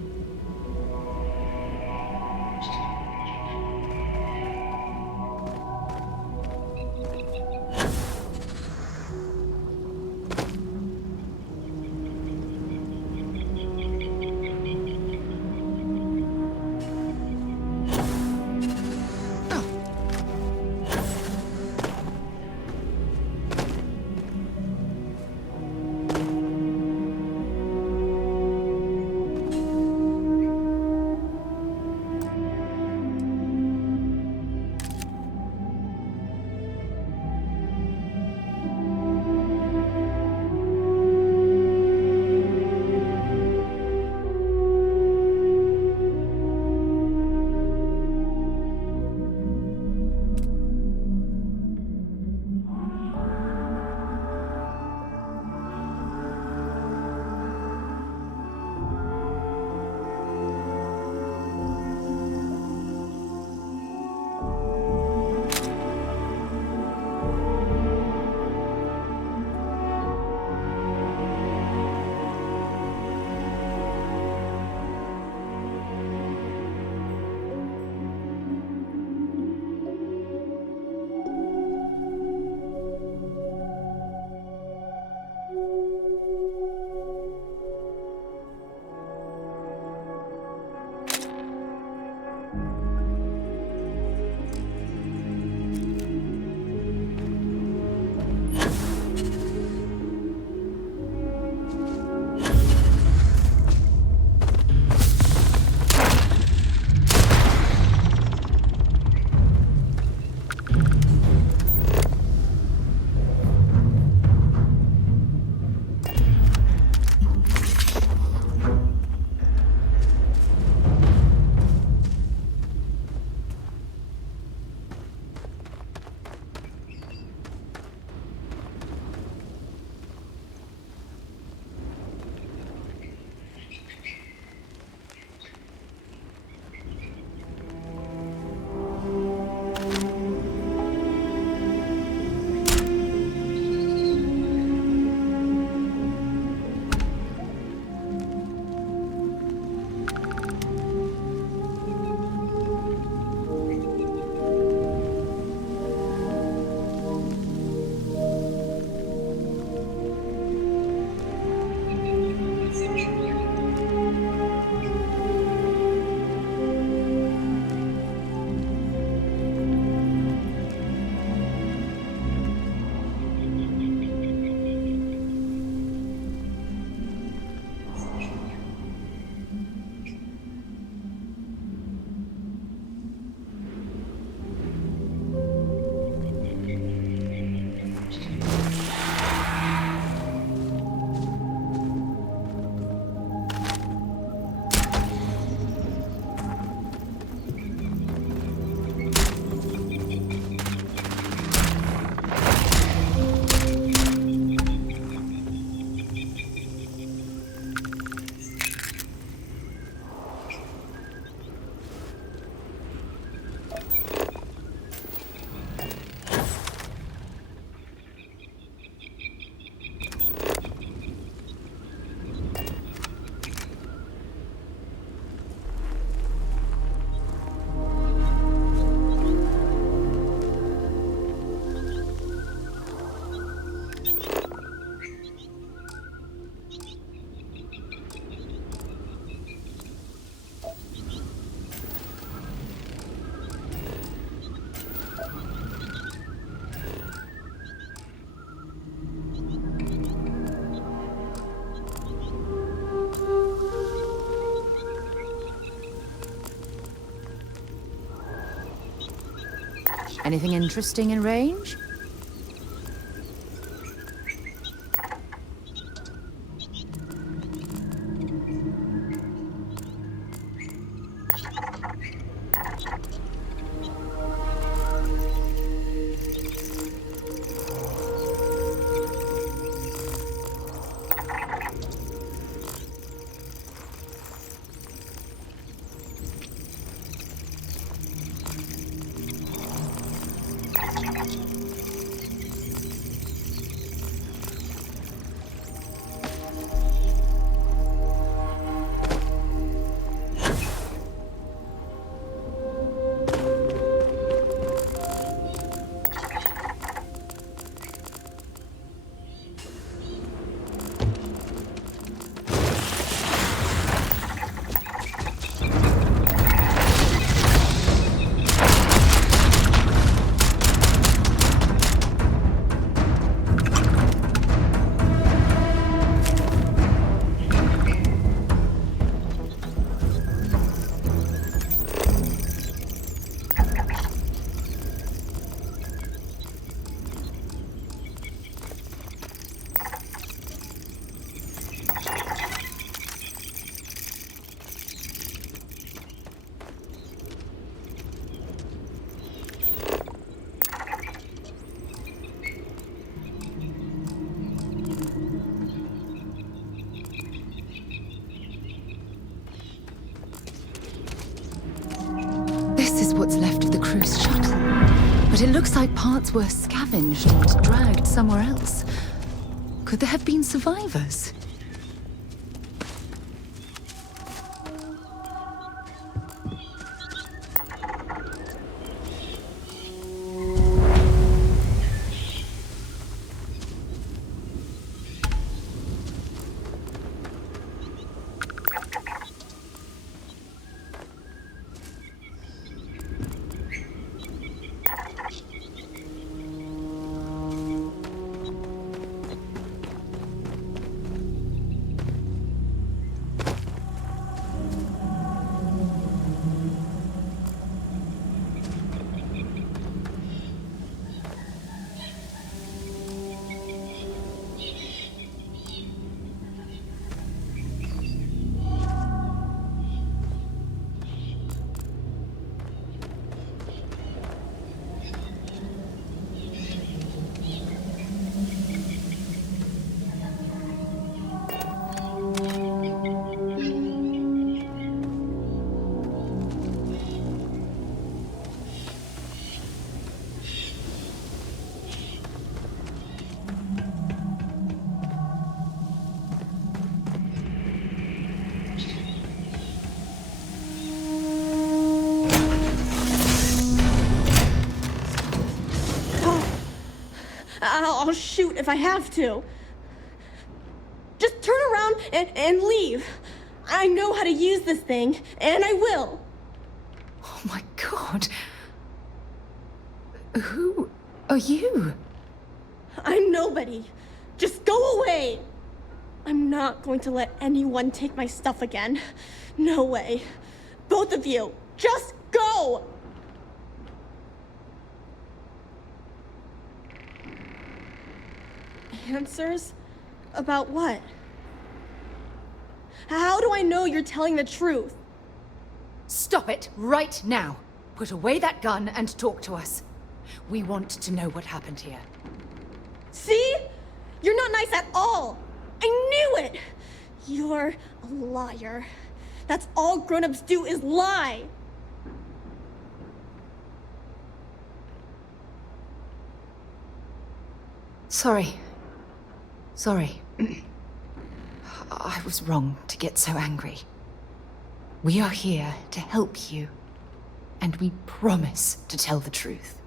Anything interesting in range? What's left of the cruise shuttle. But it looks like parts were scavenged and dragged somewhere else. Could there have been survivors? I'll shoot if I have to. Just turn around and leave. I know how to use this thing, and I will. Oh my god. Who are you? I'm nobody. Just go away. I'm not going to let anyone take my stuff again. No way. Both of you, just go! Answers? About what? How do I know you're telling the truth? Stop it right now. Put away that gun and talk to us. We want to know what happened here. See? You're not nice at all. I knew it. You're a liar. That's all grown-ups do is lie. Sorry. I was wrong to get so angry. We are here to help you, and we promise to tell the truth.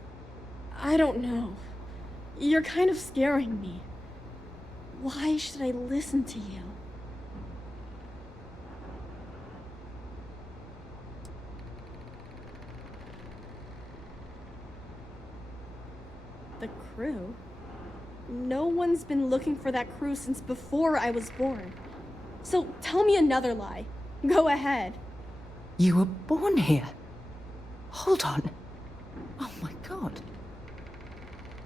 I don't know. You're kind of scaring me. Why should I listen to you? The crew? No one's been looking for that crew since before I was born. So tell me another lie. Go ahead. You were born here? Hold on. Oh my god.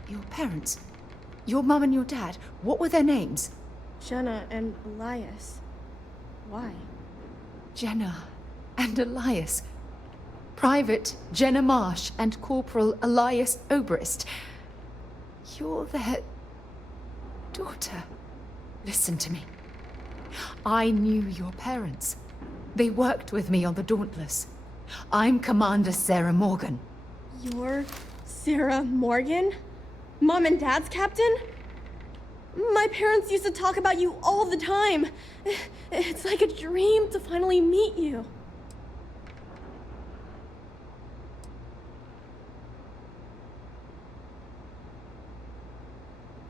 Your parents? Your mum and your dad? What were their names? Jenna and Elias. Why? Jenna and Elias. Private Jenna Marsh and Corporal Elias Obrist. You're their daughter. Listen to me. I knew your parents. They worked with me on the Dauntless. I'm Commander Sarah Morgan. You're Sarah Morgan? Mom and Dad's captain? My parents used to talk about you all the time. It's like a dream to finally meet you.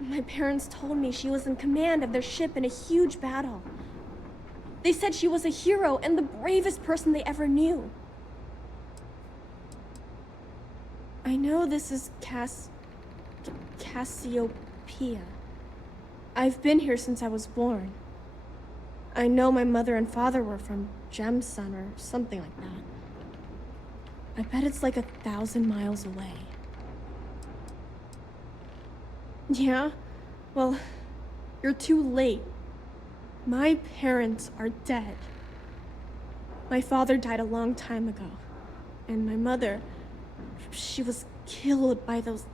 My parents told me she was in command of their ship in a huge battle. They said she was a hero and the bravest person they ever knew. I know this is Cassiopeia. I've been here since I was born. I know my mother and father were from Gemsun or something like that. I bet it's like 1,000 miles away. Yeah? Well, you're too late. My parents are dead. My father died a long time ago. And my mother, she was killed by those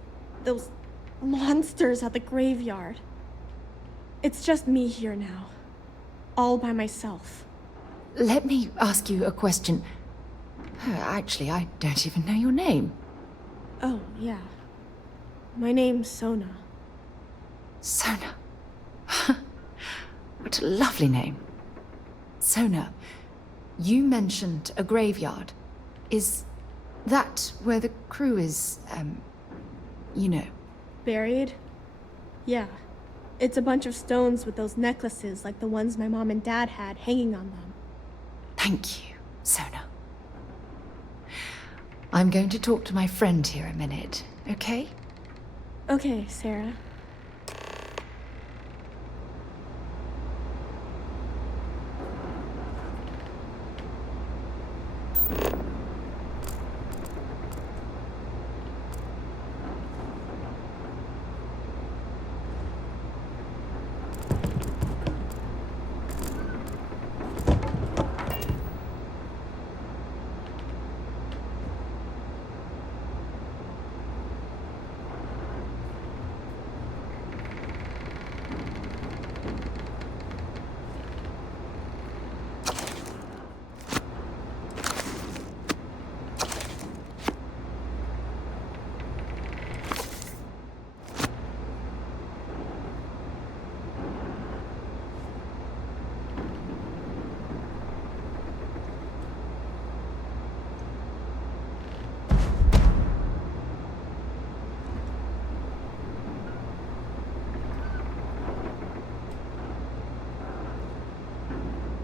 monsters at the graveyard. It's just me here now. All by myself. Let me ask you a question. Actually, I don't even know your name. Oh, yeah. My name's Sona. Sona. What a lovely name. Sona, you mentioned a graveyard. Is that where the crew is, you know? Buried? Yeah. It's a bunch of stones with those necklaces like the ones my mom and dad had hanging on them. Thank you, Sona. I'm going to talk to my friend here a minute, okay? Okay, Sarah.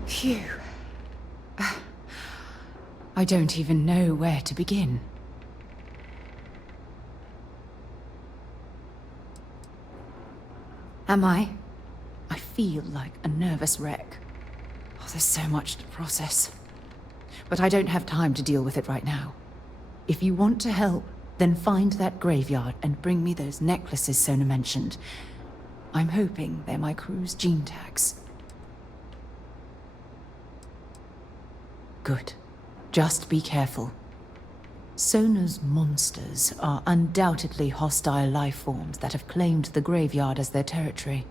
Phew. I don't even know where to begin. Am I? I feel like a nervous wreck. Oh, there's so much to process. But I don't have time to deal with it right now. If you want to help, then find that graveyard and bring me those necklaces Sona mentioned. I'm hoping they're my crew's gene tags. Good. Just be careful. Sona's monsters are undoubtedly hostile life forms that have claimed the graveyard as their territory.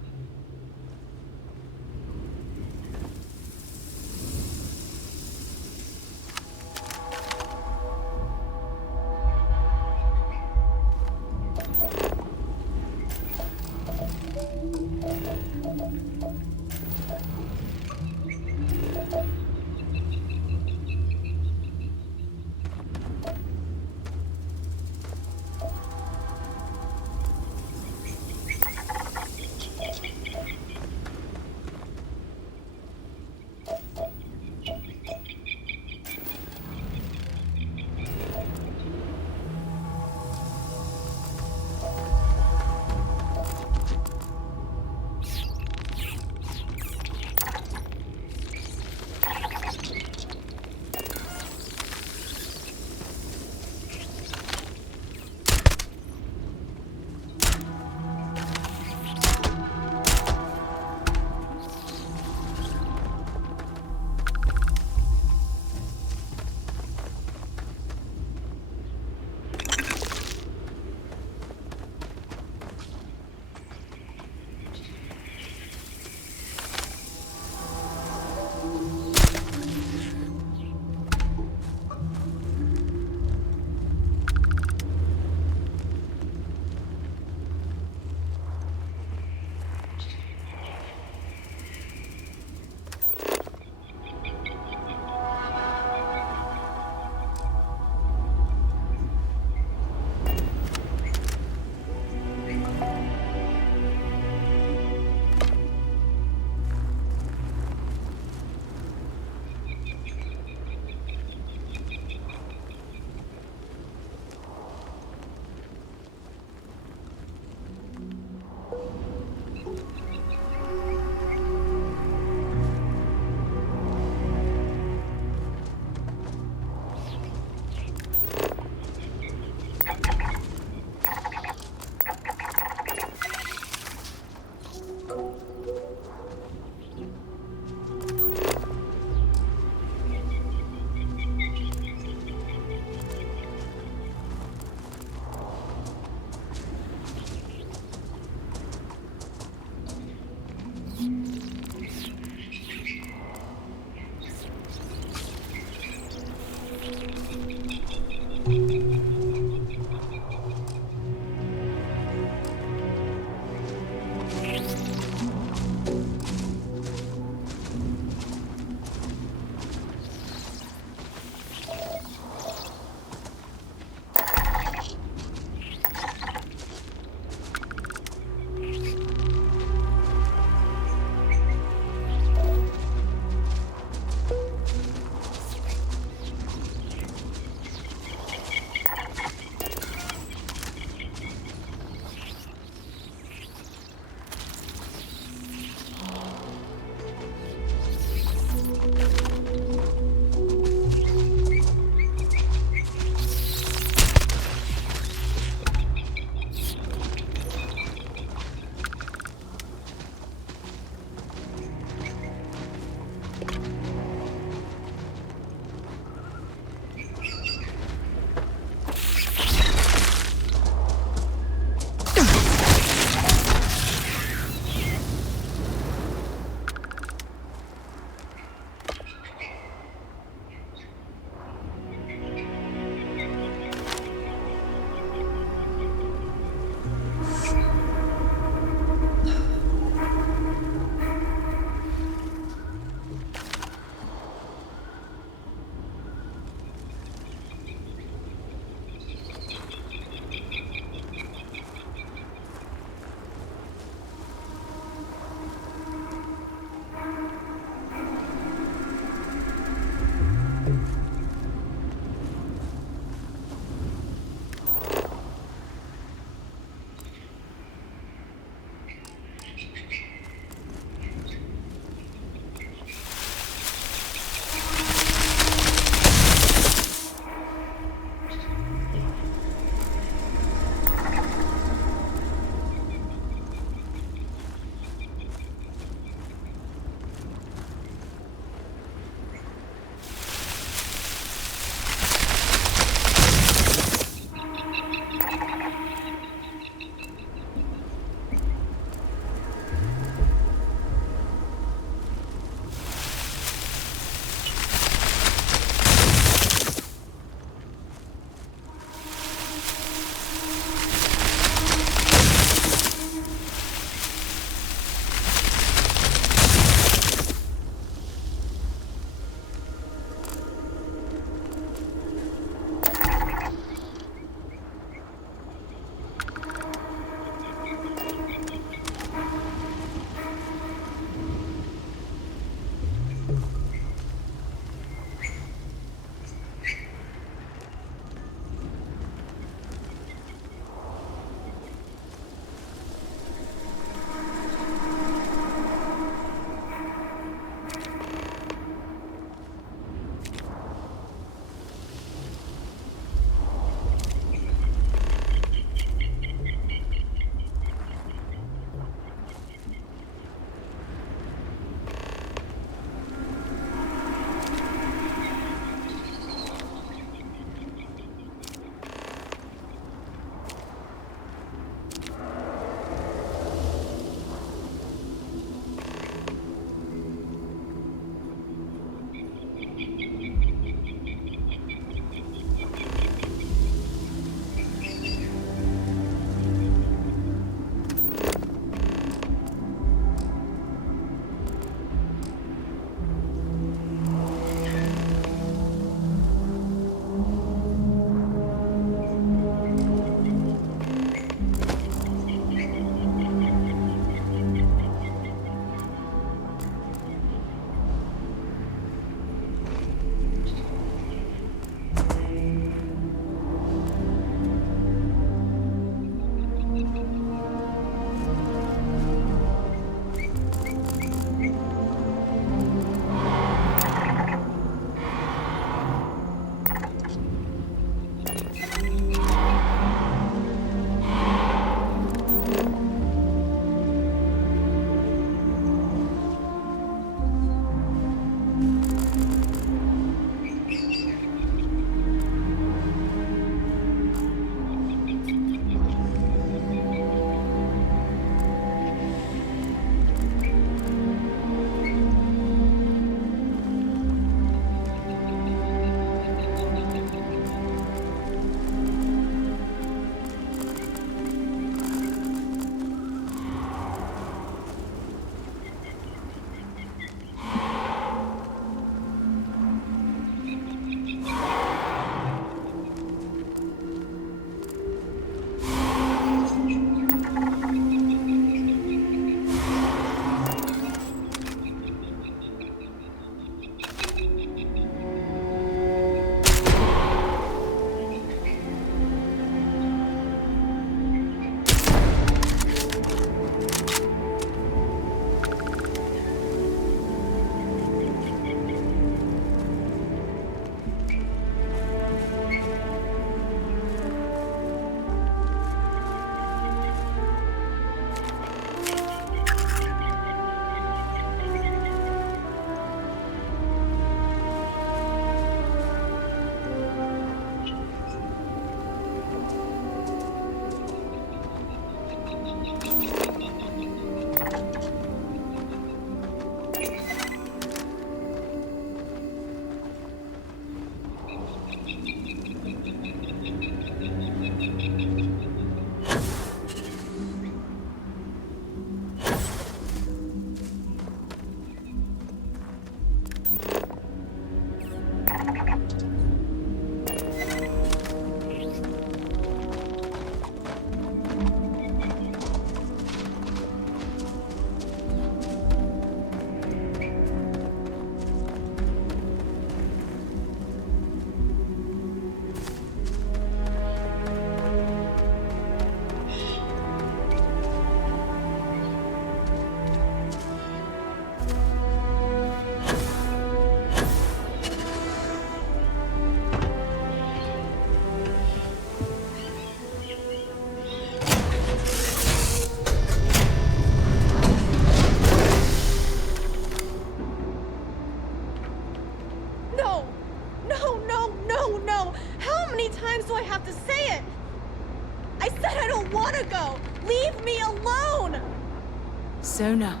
Sona,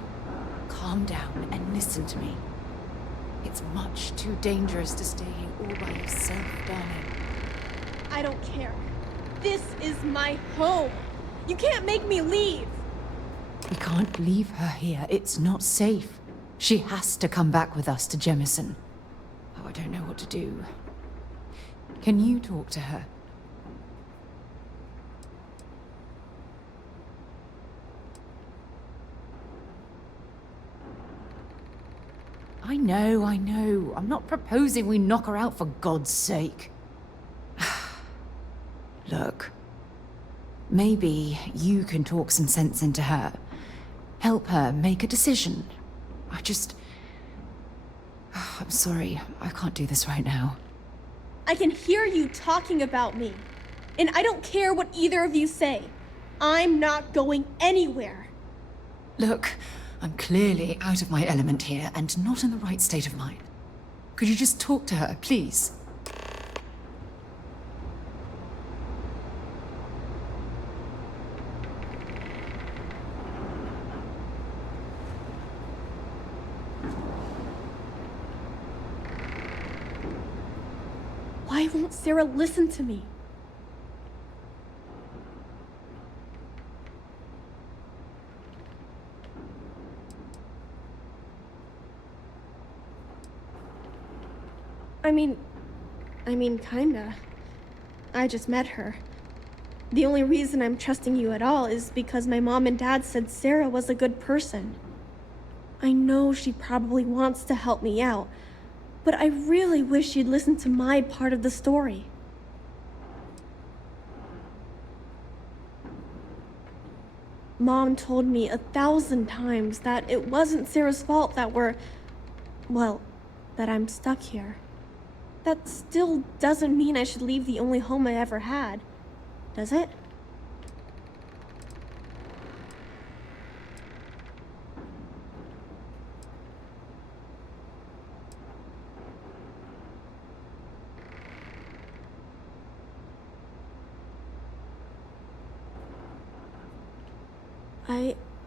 calm down and listen to me. It's much too dangerous to stay here all by yourself, darling. I don't care. This is my home. You can't make me leave. We can't leave her here. It's not safe. She has to come back with us to Jemison. Oh, I don't know what to do. Can you talk to her? I know. I'm not proposing we knock her out for God's sake. Look, maybe you can talk some sense into her. Help her make a decision. I'm sorry, I can't do this right now. I can hear you talking about me. And I don't care what either of you say. I'm not going anywhere. Look, I'm clearly out of my element here and not in the right state of mind. Could you just talk to her, please? Why won't Sarah listen to me? I mean, kinda. I just met her. The only reason I'm trusting you at all is because my mom and dad said Sarah was a good person. I know she probably wants to help me out, but I really wish she'd listen to my part of the story. Mom told me 1,000 times that it wasn't Sarah's fault that that I'm stuck here. That still doesn't mean I should leave the only home I ever had, does it?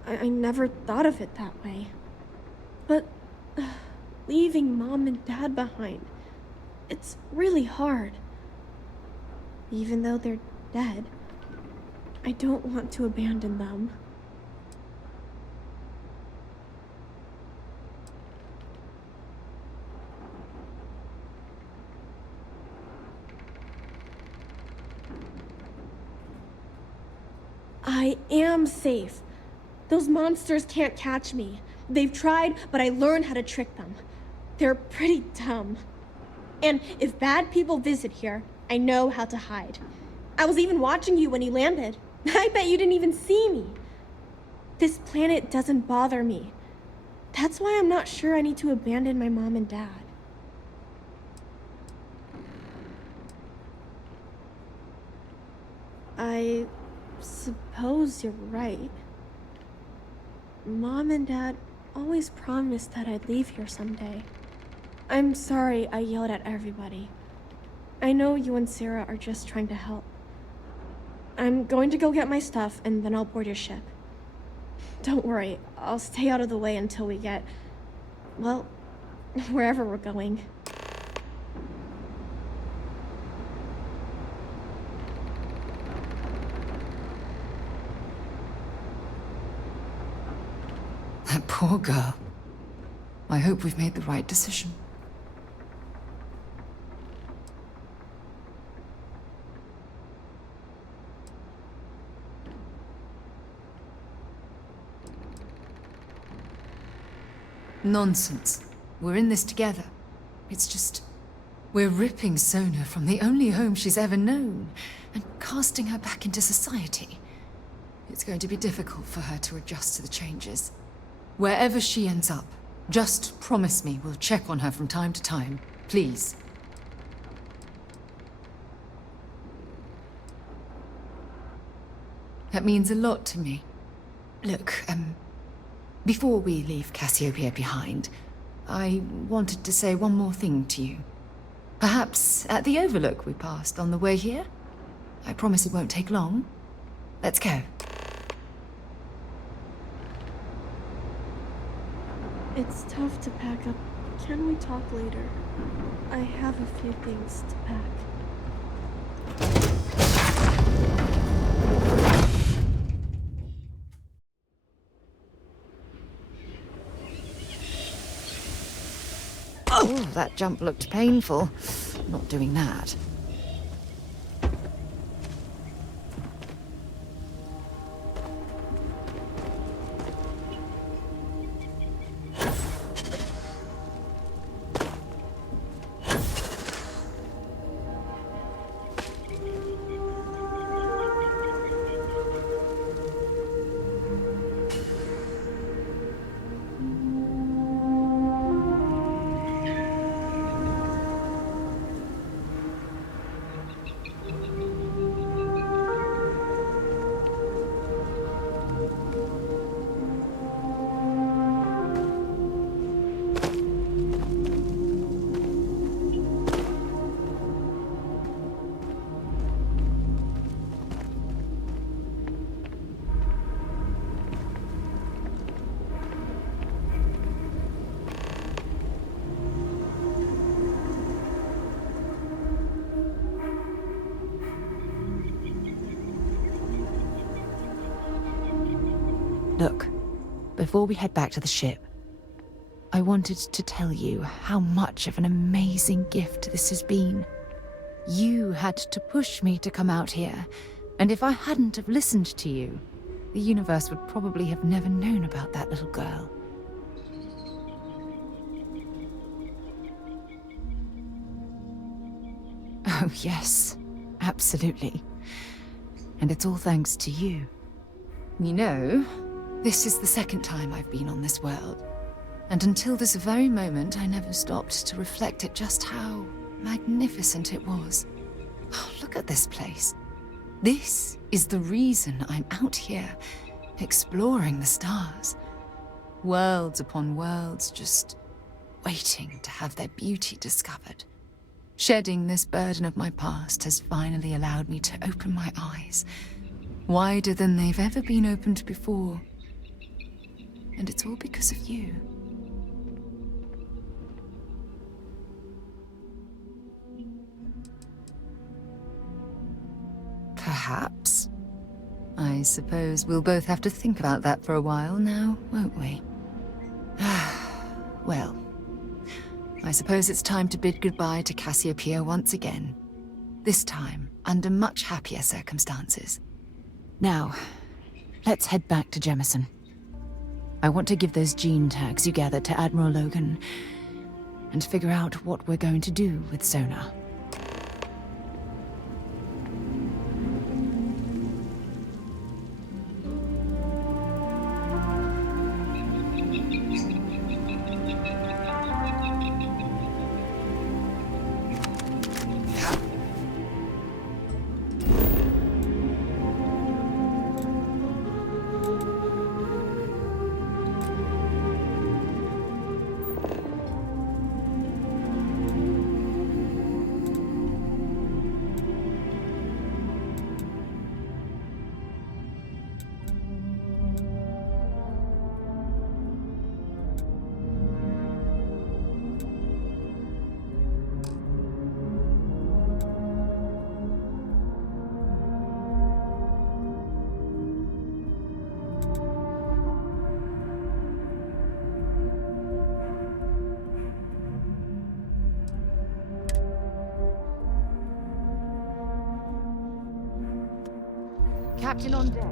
I never thought of it that way. But leaving Mom and Dad behind, it's really hard. Even though they're dead, I don't want to abandon them. I am safe. Those monsters can't catch me. They've tried, but I learned how to trick them. They're pretty dumb. And if bad people visit here, I know how to hide. I was even watching you when you landed. I bet you didn't even see me. This planet doesn't bother me. That's why I'm not sure I need to abandon my mom and dad. I suppose you're right. Mom and Dad always promised that I'd leave here someday. I'm sorry I yelled at everybody. I know you and Sarah are just trying to help. I'm going to go get my stuff and then I'll board your ship. Don't worry, I'll stay out of the way until we get, well, wherever we're going. That poor girl. I hope we've made the right decision. Nonsense. We're in this together. It's just... we're ripping Sona from the only home she's ever known and casting her back into society. It's going to be difficult for her to adjust to the changes. Wherever she ends up, just promise me we'll check on her from time to time, please. That means a lot to me. Look, before we leave Cassiopeia behind, I wanted to say one more thing to you. Perhaps at the overlook we passed on the way here? I promise it won't take long. Let's go. It's tough to pack up. Can we talk later? I have a few things to pack. Oh, that jump looked painful. Not doing that. Look, before we head back to the ship, I wanted to tell you how much of an amazing gift this has been. You had to push me to come out here, and if I hadn't have listened to you, the universe would probably have never known about that little girl. Oh yes, absolutely. And it's all thanks to you. You know, this is the second time I've been on this world. And until this very moment, I never stopped to reflect at just how magnificent it was. Oh, look at this place. This is the reason I'm out here, exploring the stars. Worlds upon worlds, just waiting to have their beauty discovered. Shedding this burden of my past has finally allowed me to open my eyes, wider than they've ever been opened before. And it's all because of you. Perhaps. I suppose we'll both have to think about that for a while now, won't we? Well, I suppose it's time to bid goodbye to Cassiopeia once again. This time, under much happier circumstances. Now, let's head back to Jemison. I want to give those gene tags you gathered to Admiral Logan, and figure out what we're going to do with Sona. Captain on deck.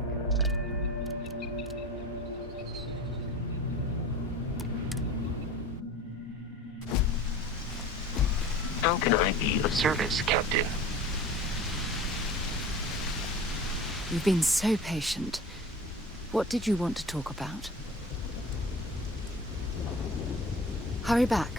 How can I be of service, Captain? You've been so patient. What did you want to talk about? Hurry back.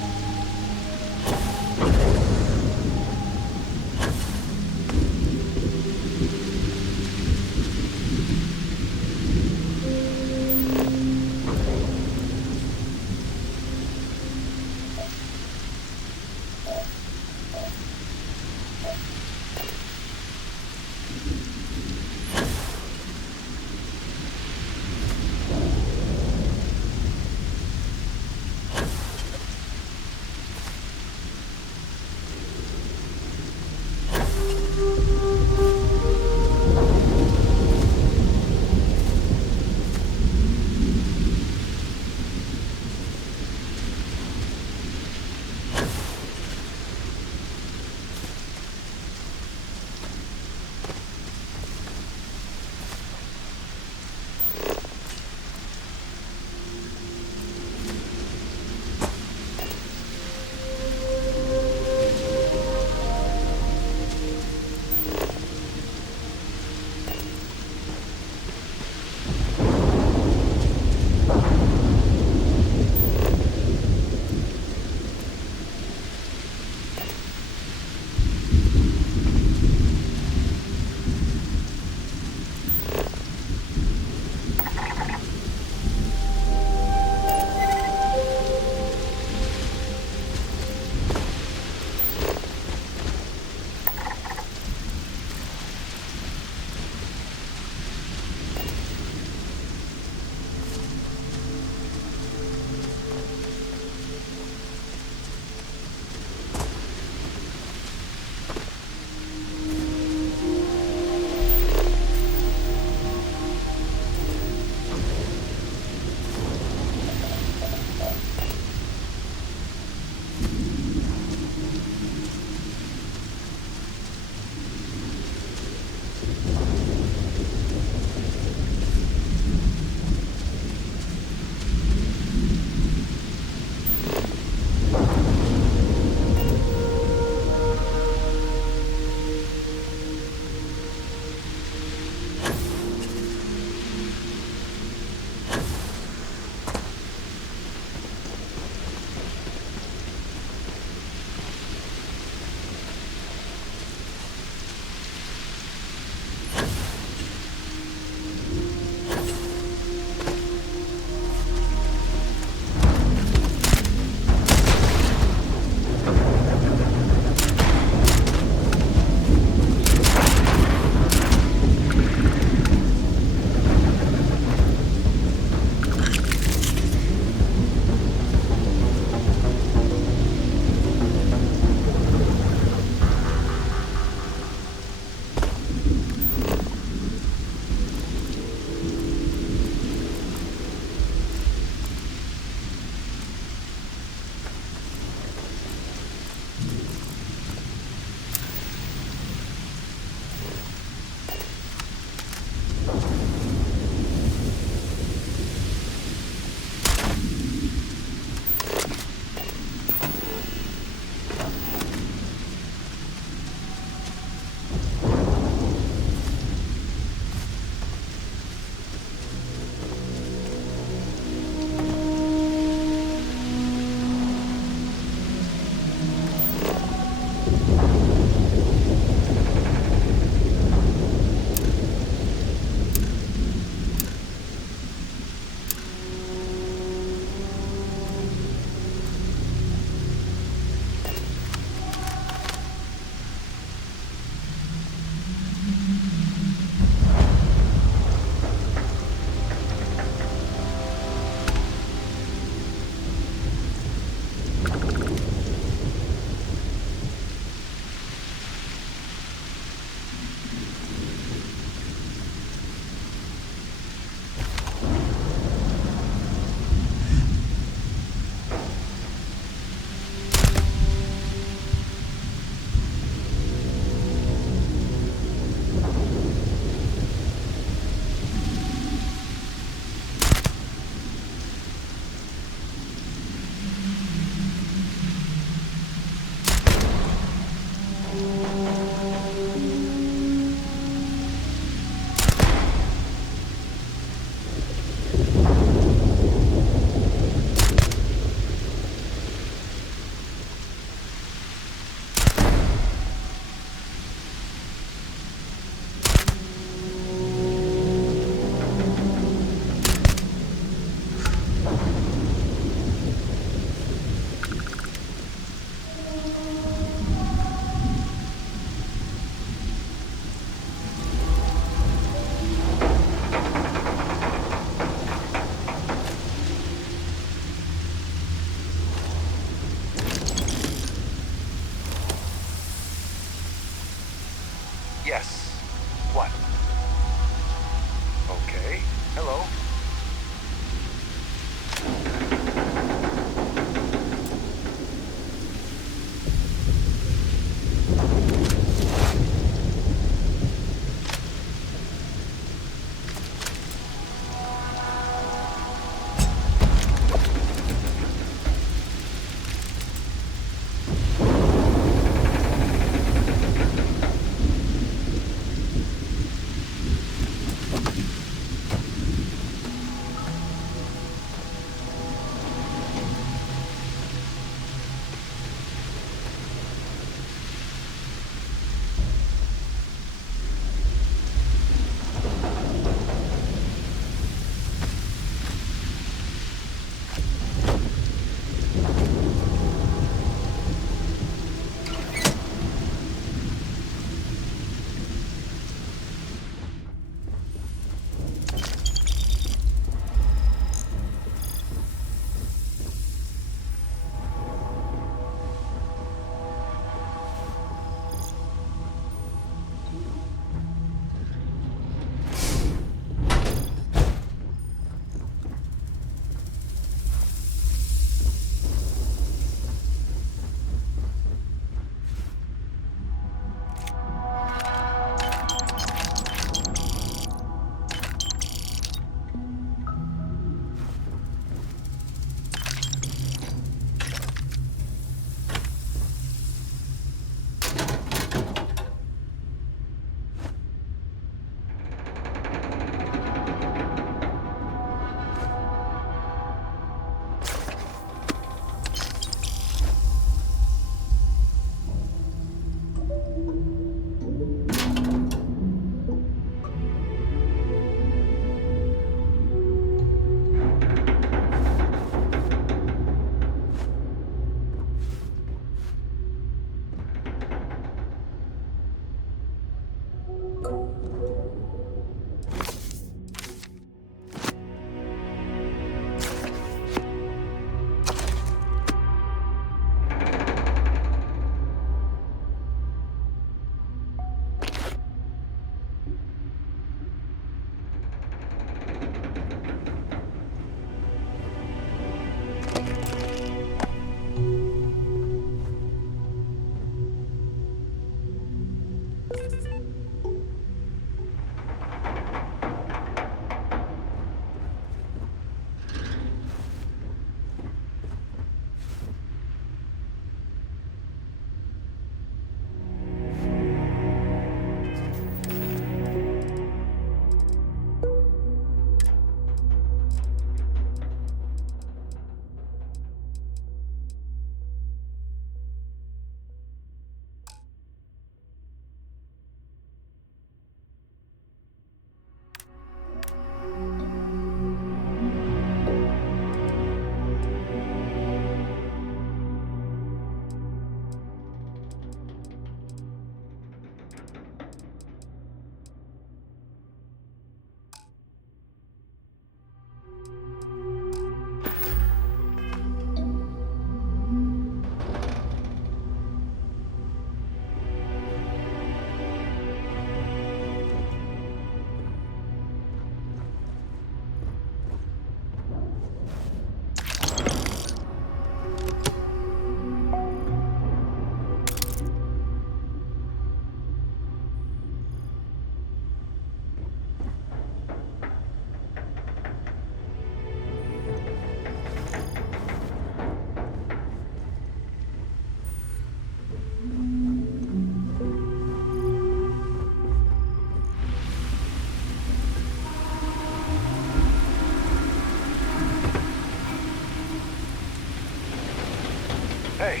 Hey.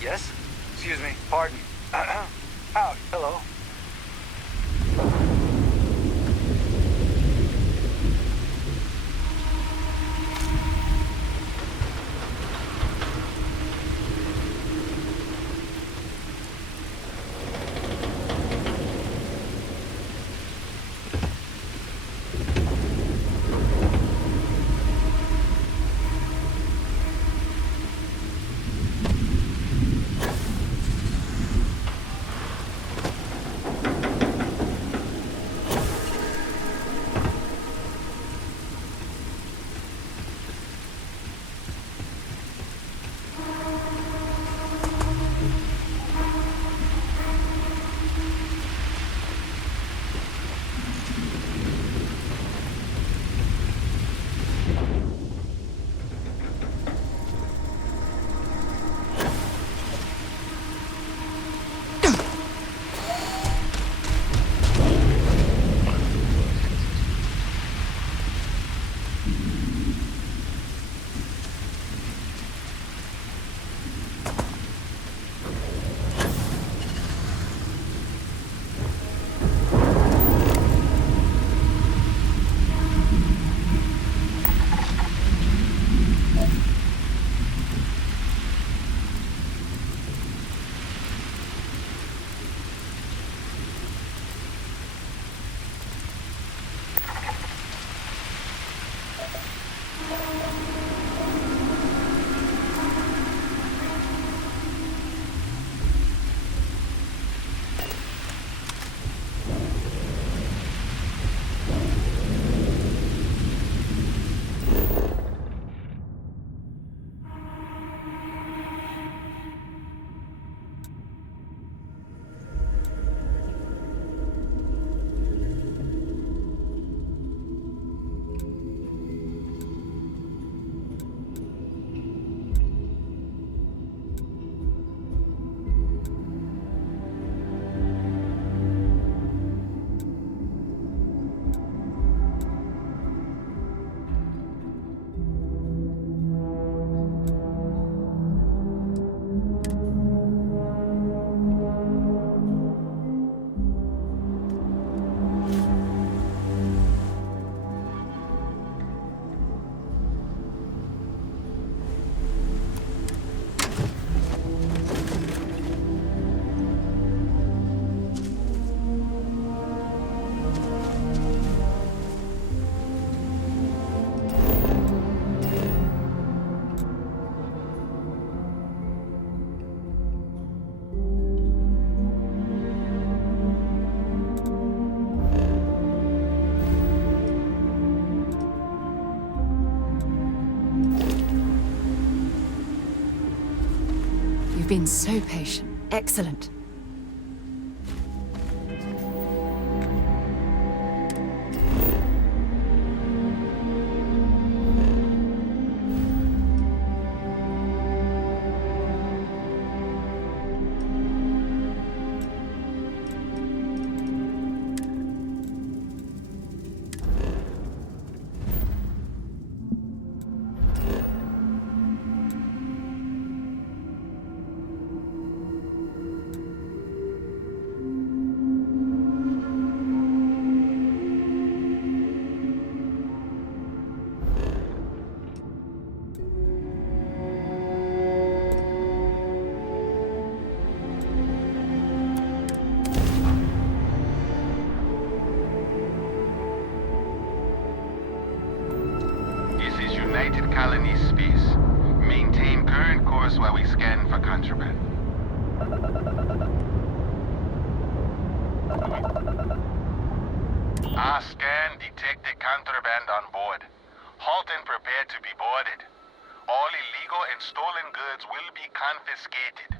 Yes? Excuse me. Pardon. Out. Hello. You've been so patient. Excellent. United Colonies space. Maintain current course while we scan for contraband. Our scan detected contraband on board. Halt and prepare to be boarded. All illegal and stolen goods will be confiscated.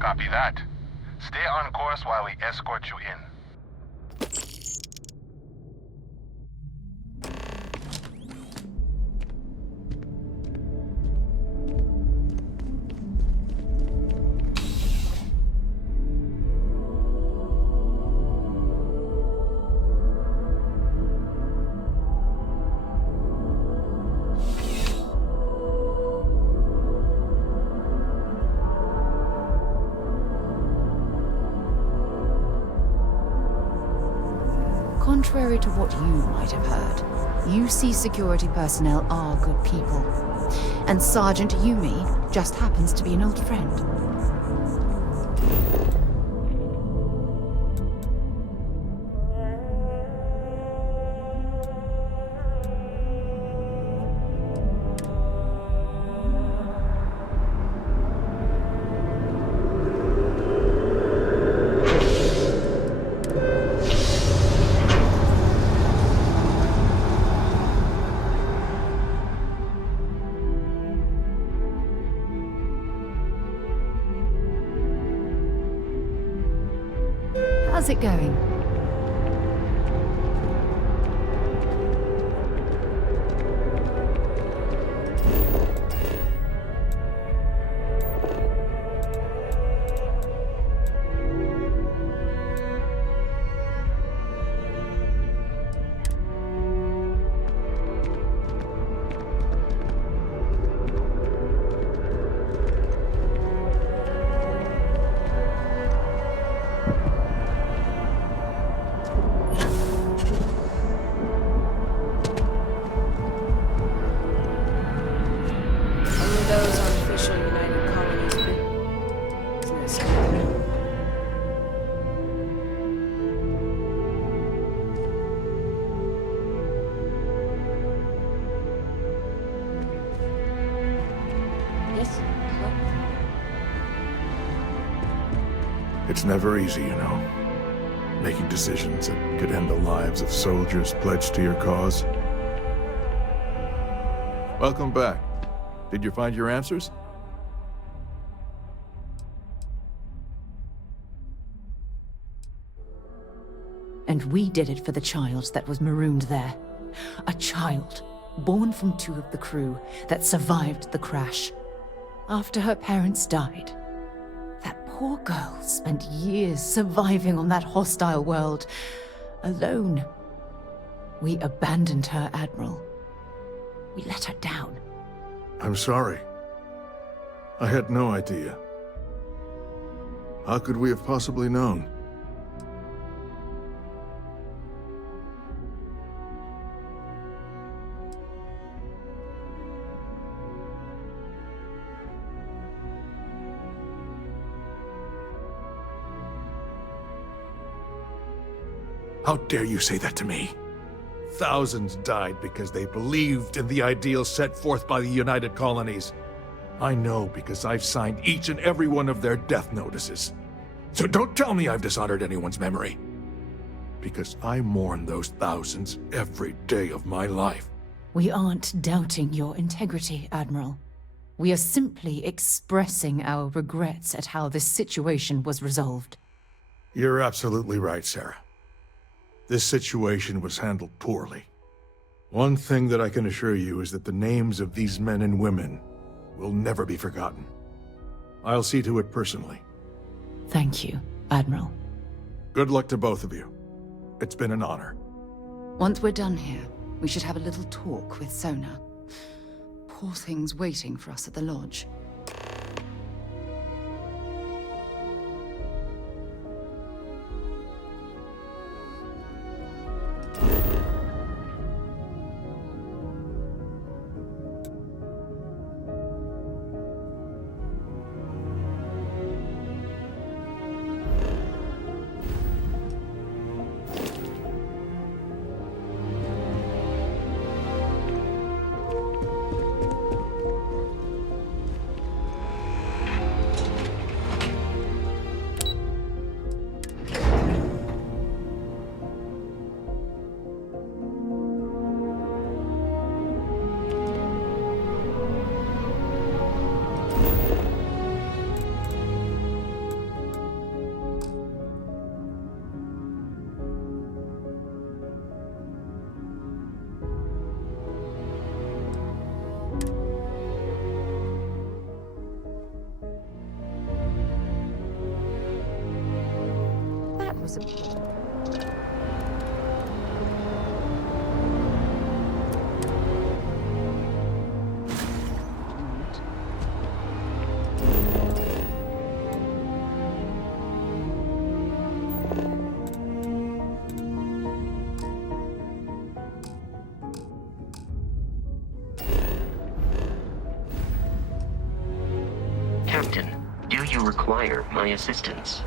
Copy that. Stay on course while we escort you in. contrary to what you might have heard, UC security personnel are good people. And Sergeant Yumi just happens to be an old friend. How's it going? Those unofficial United Colonies business. Yes? What? It's never easy, you know. Making decisions that could end the lives of soldiers pledged to your cause. Welcome back. Did you find your answers? And we did it for the child that was marooned there. A child, born from 2 of the crew, that survived the crash. After her parents died. That poor girl spent years surviving on that hostile world, alone. We abandoned her, Admiral. We let her down. I'm sorry. I had no idea. How could we have possibly known? How dare you say that to me? Thousands died because they believed in the ideals set forth by the United Colonies. I know because I've signed each and every one of their death notices. So don't tell me I've dishonored anyone's memory. Because I mourn those thousands every day of my life. We aren't doubting your integrity, Admiral. We are simply expressing our regrets at how this situation was resolved. You're absolutely right, Sarah. This situation was handled poorly. One thing that I can assure you is that the names of these men and women will never be forgotten. I'll see to it personally. Thank you, Admiral. Good luck to both of you. It's been an honor. Once we're done here, we should have a little talk with Sona. Poor thing's waiting for us at the lodge. you require my assistance?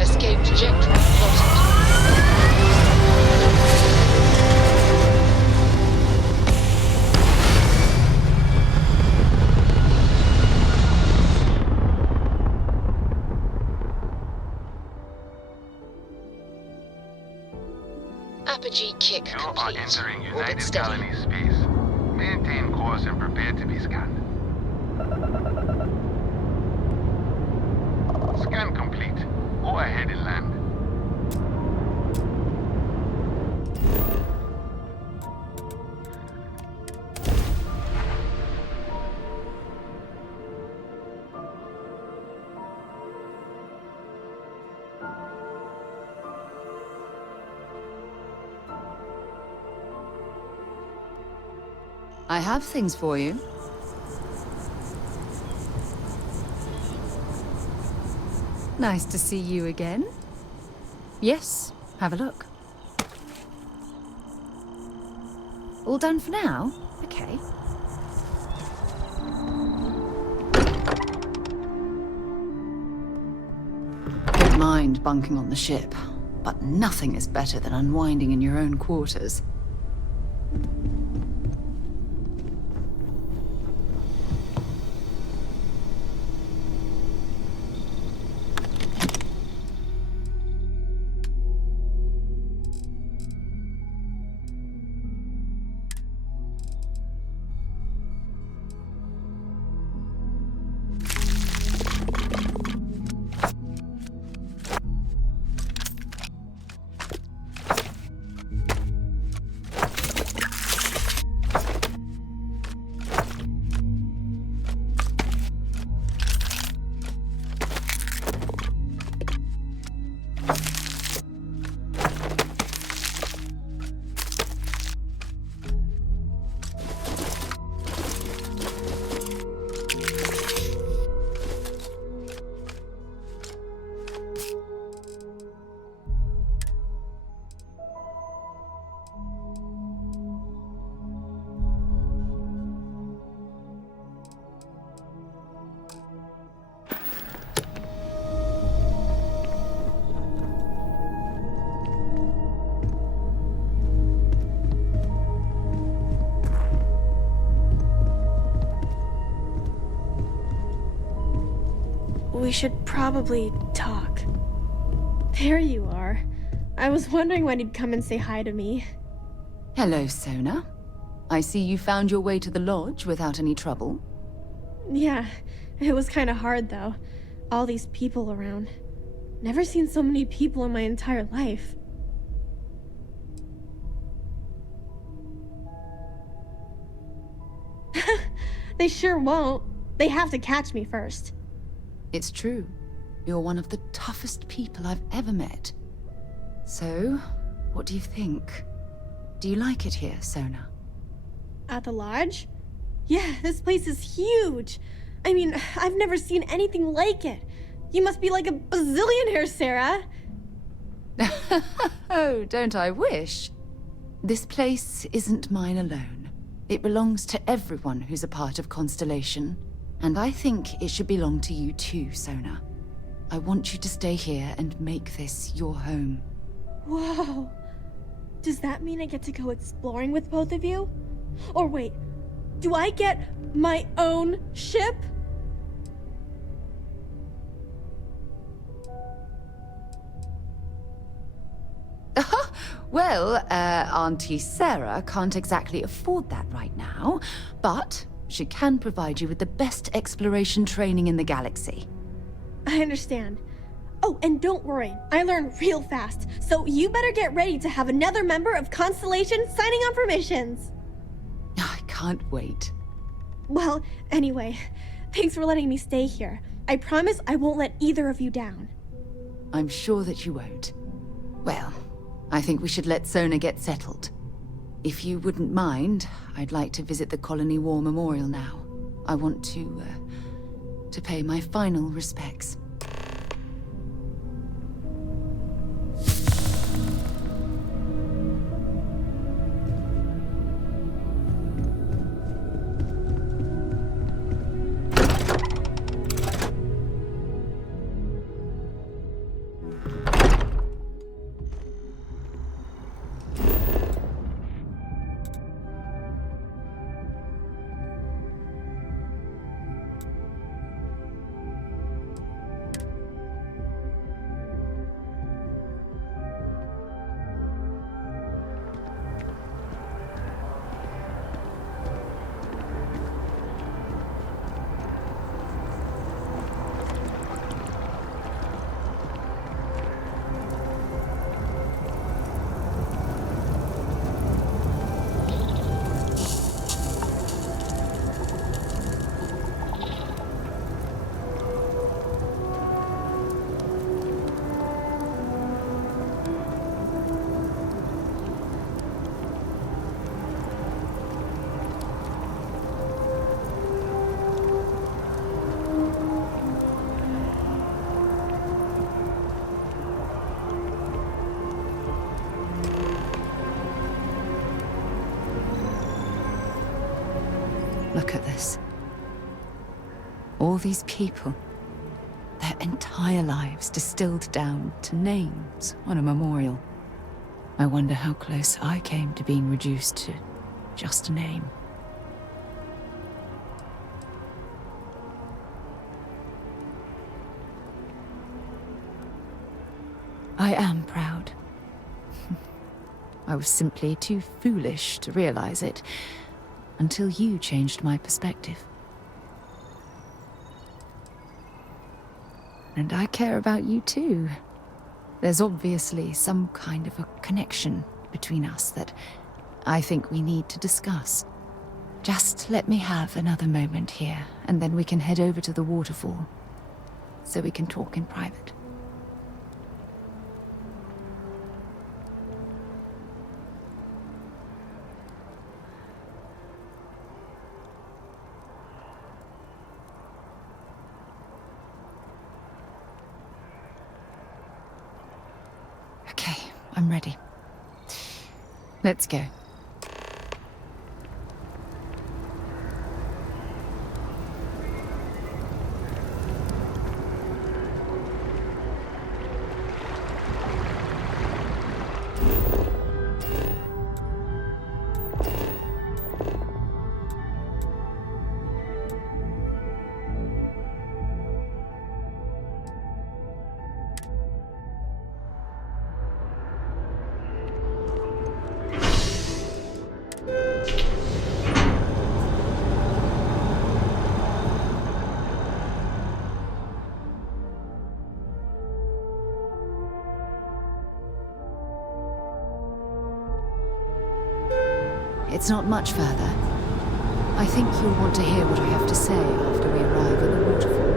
Escape trajectory plotted. Apogee kick You are complete. entering Orbit United steady. Colony space. Maintain course and prepare to be scanned. Scan complete. Go ahead and land. I have things for you. Nice to see you again. Yes, have a look. All done for now? Okay. Don't mind bunking on the ship, but nothing is better than unwinding in your own quarters. We should probably talk. There you are. I was wondering when you'd come and say hi to me. Hello, Sona. I see you found your way to the lodge without any trouble. Yeah, it was kind of hard though. All these people around. Never seen so many people in my entire life. They sure won't. They have to catch me first. It's true. You're one of the toughest people I've ever met. So, what do you think? Do you like it here, Sona? At the lodge? Yeah, this place is huge. I mean, I've never seen anything like it. You must be like a bazillionaire, Sarah. Oh, don't I wish? This place isn't mine alone. It belongs to everyone who's a part of Constellation. And I think it should belong to you too, Sona. I want you to stay here and make this your home. Whoa. Does that mean I get to go exploring with both of you? Or wait, do I get my own ship? Well, Auntie Sarah can't exactly afford that right now, but she can provide you with the best exploration training in the galaxy. I understand. Oh, and don't worry, I learn real fast, so you better get ready to have another member of Constellation signing on for missions. I can't wait. Well, anyway, thanks for letting me stay here. I promise I won't let either of you down. I'm sure that you won't. Well, I think we should let Sona get settled. If you wouldn't mind, I'd like to visit the Colony War Memorial now. I want to pay my final respects. Look at this. All these people. Their entire lives distilled down to names on a memorial. I wonder how close I came to being reduced to just a name. I am proud. I was simply too foolish to realize it until you changed my perspective. And I care about you too. There's obviously some kind of a connection between us that I think we need to discuss. Just let me have another moment here, and then we can head over to the waterfall, so we can talk in private. Okay, I'm ready. Let's go. It's not much further. I think you'll want to hear what I have to say after we arrive at the waterfall.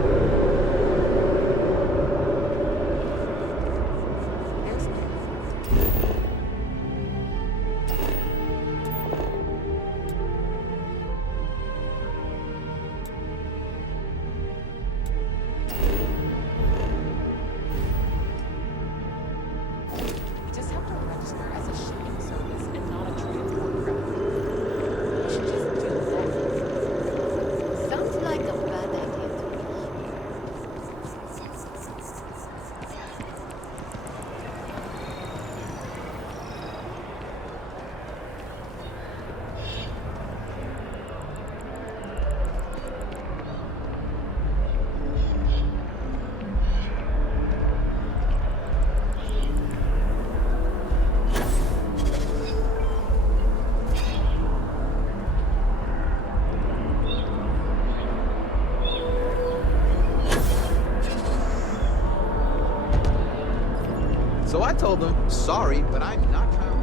So I told them, sorry, but I'm not trying to...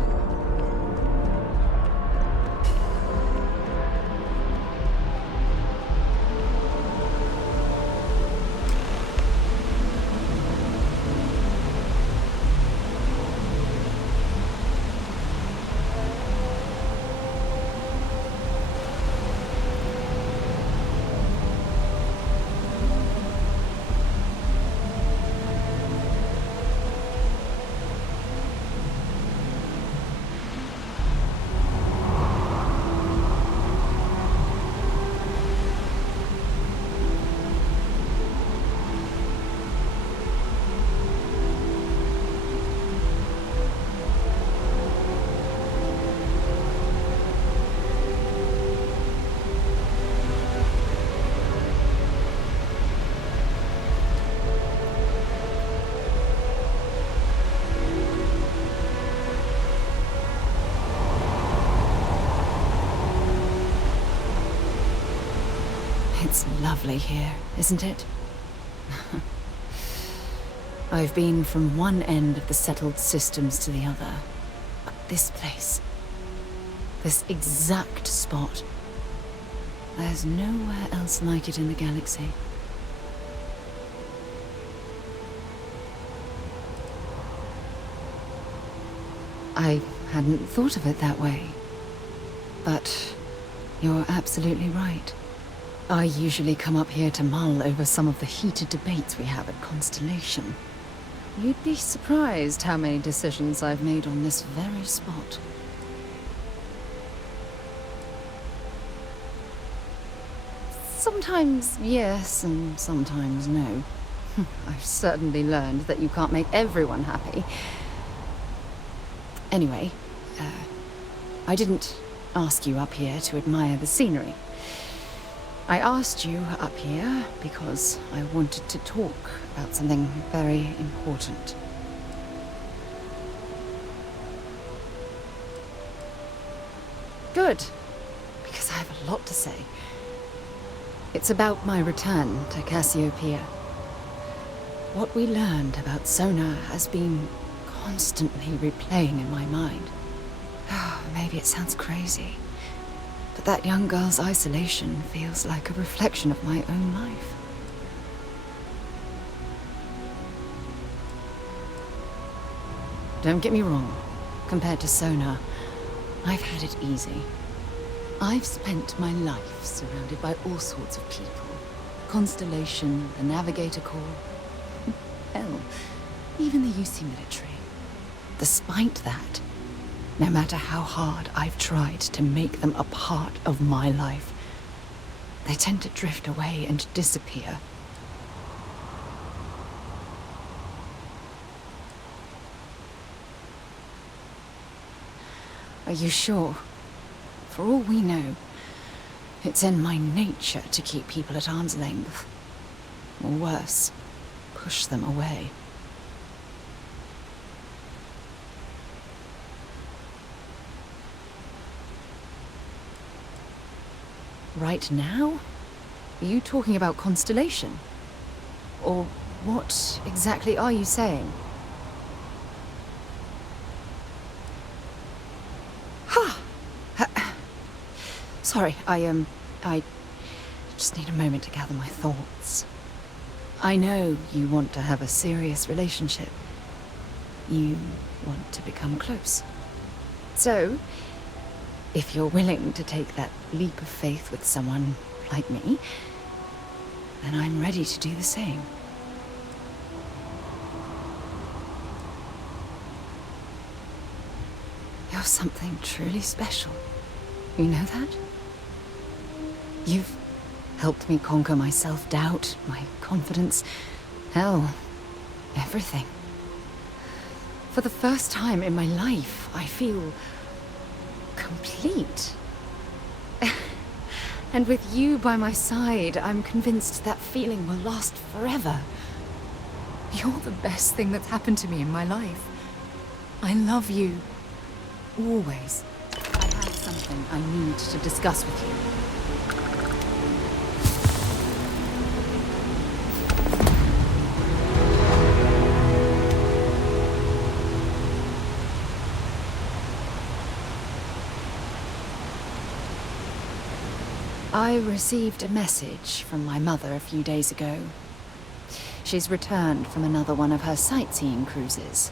It's lovely here, isn't it? I've been from one end of the settled systems to the other. But this place, this exact spot, there's nowhere else like it in the galaxy. I hadn't thought of it that way. But you're absolutely right. I usually come up here to mull over some of the heated debates we have at Constellation. You'd be surprised how many decisions I've made on this very spot. Sometimes yes, and sometimes no. I've certainly learned that you can't make everyone happy. Anyway, I didn't ask you up here to admire the scenery. I asked you up here because I wanted to talk about something very important. Good, because I have a lot to say. It's about my return to Cassiopeia. What we learned about Sona has been constantly replaying in my mind. Maybe it sounds crazy, but that young girl's isolation feels like a reflection of my own life. Don't get me wrong, compared to Sona, I've had it easy. I've spent my life surrounded by all sorts of people. Constellation, the Navigator Corps, hell, even the UC military. Despite that, no matter how hard I've tried to make them a part of my life, they tend to drift away and disappear. Are you sure? For all we know, it's in my nature to keep people at arm's length. Or worse, push them away. Right now? Are you talking about Constellation? Or what exactly are you saying? Sorry, I just need a moment to gather my thoughts. I know you want to have a serious relationship. You want to become close. So, if you're willing to take that leap of faith with someone like me, then I'm ready to do the same. You're something truly special. You know that? You've helped me conquer my self-doubt, my confidence, hell, everything. For the first time in my life, I feel complete. And with you by my side, I'm convinced that feeling will last forever. You're the best thing that's happened to me in my life. I love you. Always. I have something I need to discuss with you. I received a message from my mother a few days ago. She's returned from another one of her sightseeing cruises.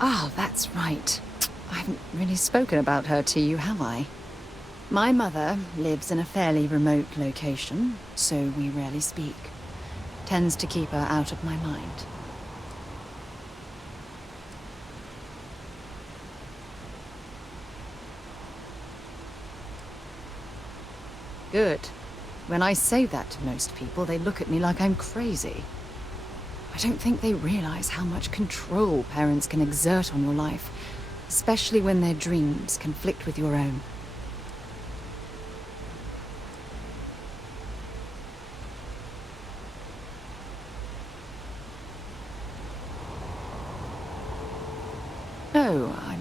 Ah, that's right. I haven't really spoken about her to you, have I? My mother lives in a fairly remote location, so we rarely speak. Tends to keep her out of my mind. Good. When I say that to most people, they look at me like I'm crazy. I don't think they realize how much control parents can exert on your life, especially when their dreams conflict with your own.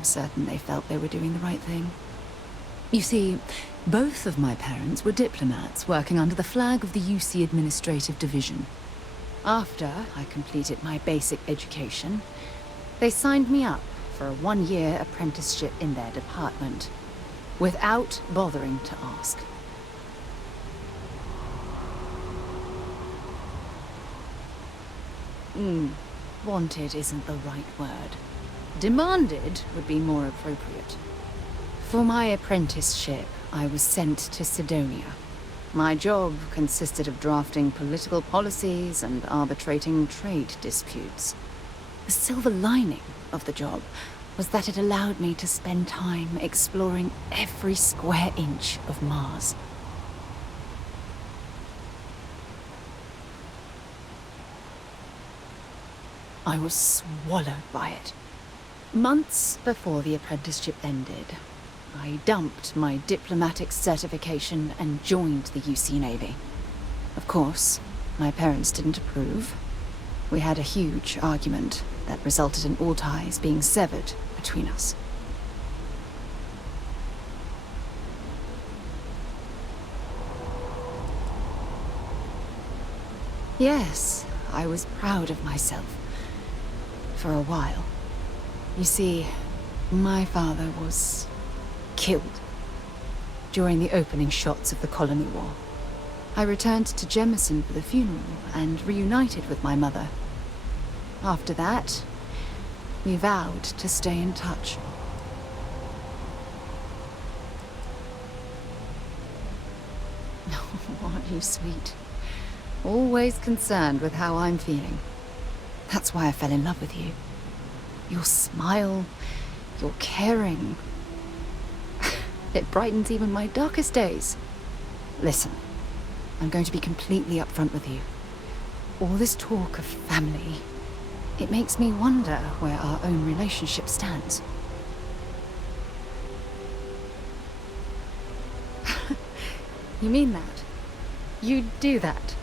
I'm certain they felt they were doing the right thing. You see, both of my parents were diplomats working under the flag of the UC Administrative Division. After I completed my basic education, they signed me up for a 1-year apprenticeship in their department, without bothering to ask. Wanted isn't the right word. Demanded would be more appropriate. For my apprenticeship, I was sent to Sidonia. My job consisted of drafting political policies and arbitrating trade disputes. The silver lining of the job was that it allowed me to spend time exploring every square inch of Mars. I was swallowed by it. Months before the apprenticeship ended, I dumped my diplomatic certification and joined the UC Navy. Of course, my parents didn't approve. We had a huge argument that resulted in all ties being severed between us. Yes, I was proud of myself. For a while. You see, my father was killed during the opening shots of the Colony War. I returned to Jemison for the funeral and reunited with my mother. After that, we vowed to stay in touch. Oh, aren't you sweet? Always concerned with how I'm feeling. That's why I fell in love with you. Your smile, your caring. It brightens even my darkest days. Listen, I'm going to be completely upfront with you. All this talk of family, it makes me wonder where our own relationship stands. You mean that? You'd do that?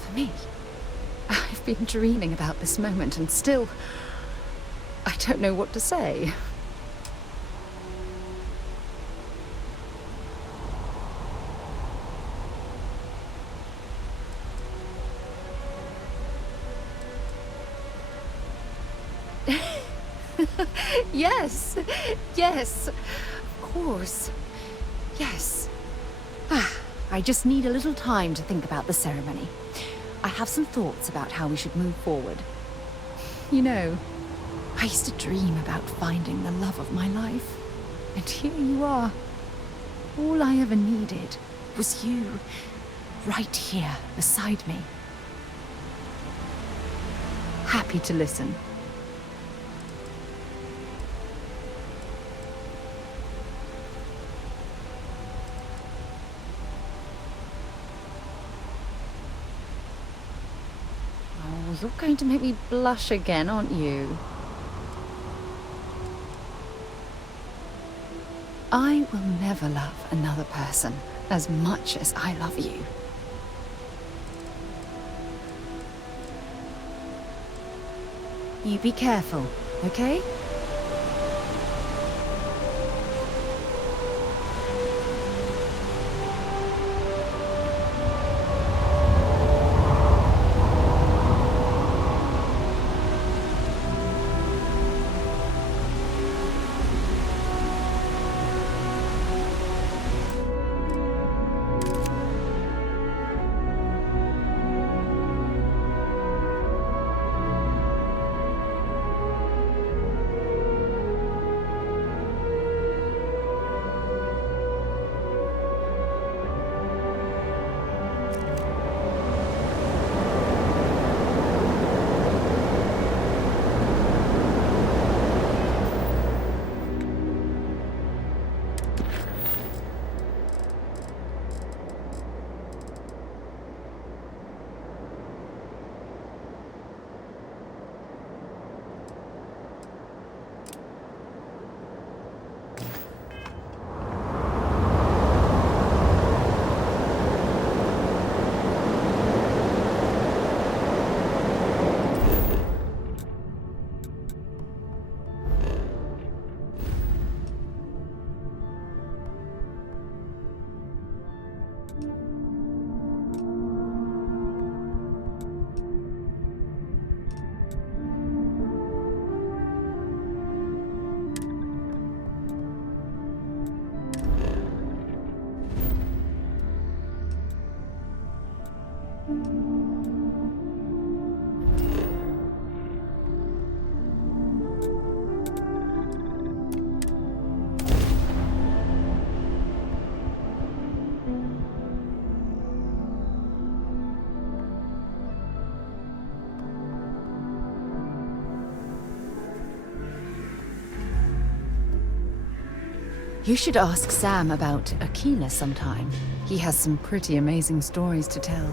For me? I've been dreaming about this moment and still, I don't know what to say. Yes, yes, of course, yes. I just need a little time to think about the ceremony. I have some thoughts about how we should move forward. You know, I used to dream about finding the love of my life. And here you are. All I ever needed was you, right here beside me. Happy to listen. You're going to make me blush again, aren't you? I will never love another person as much as I love you. You be careful, okay? You should ask Sam about Aquila sometime. He has some pretty amazing stories to tell.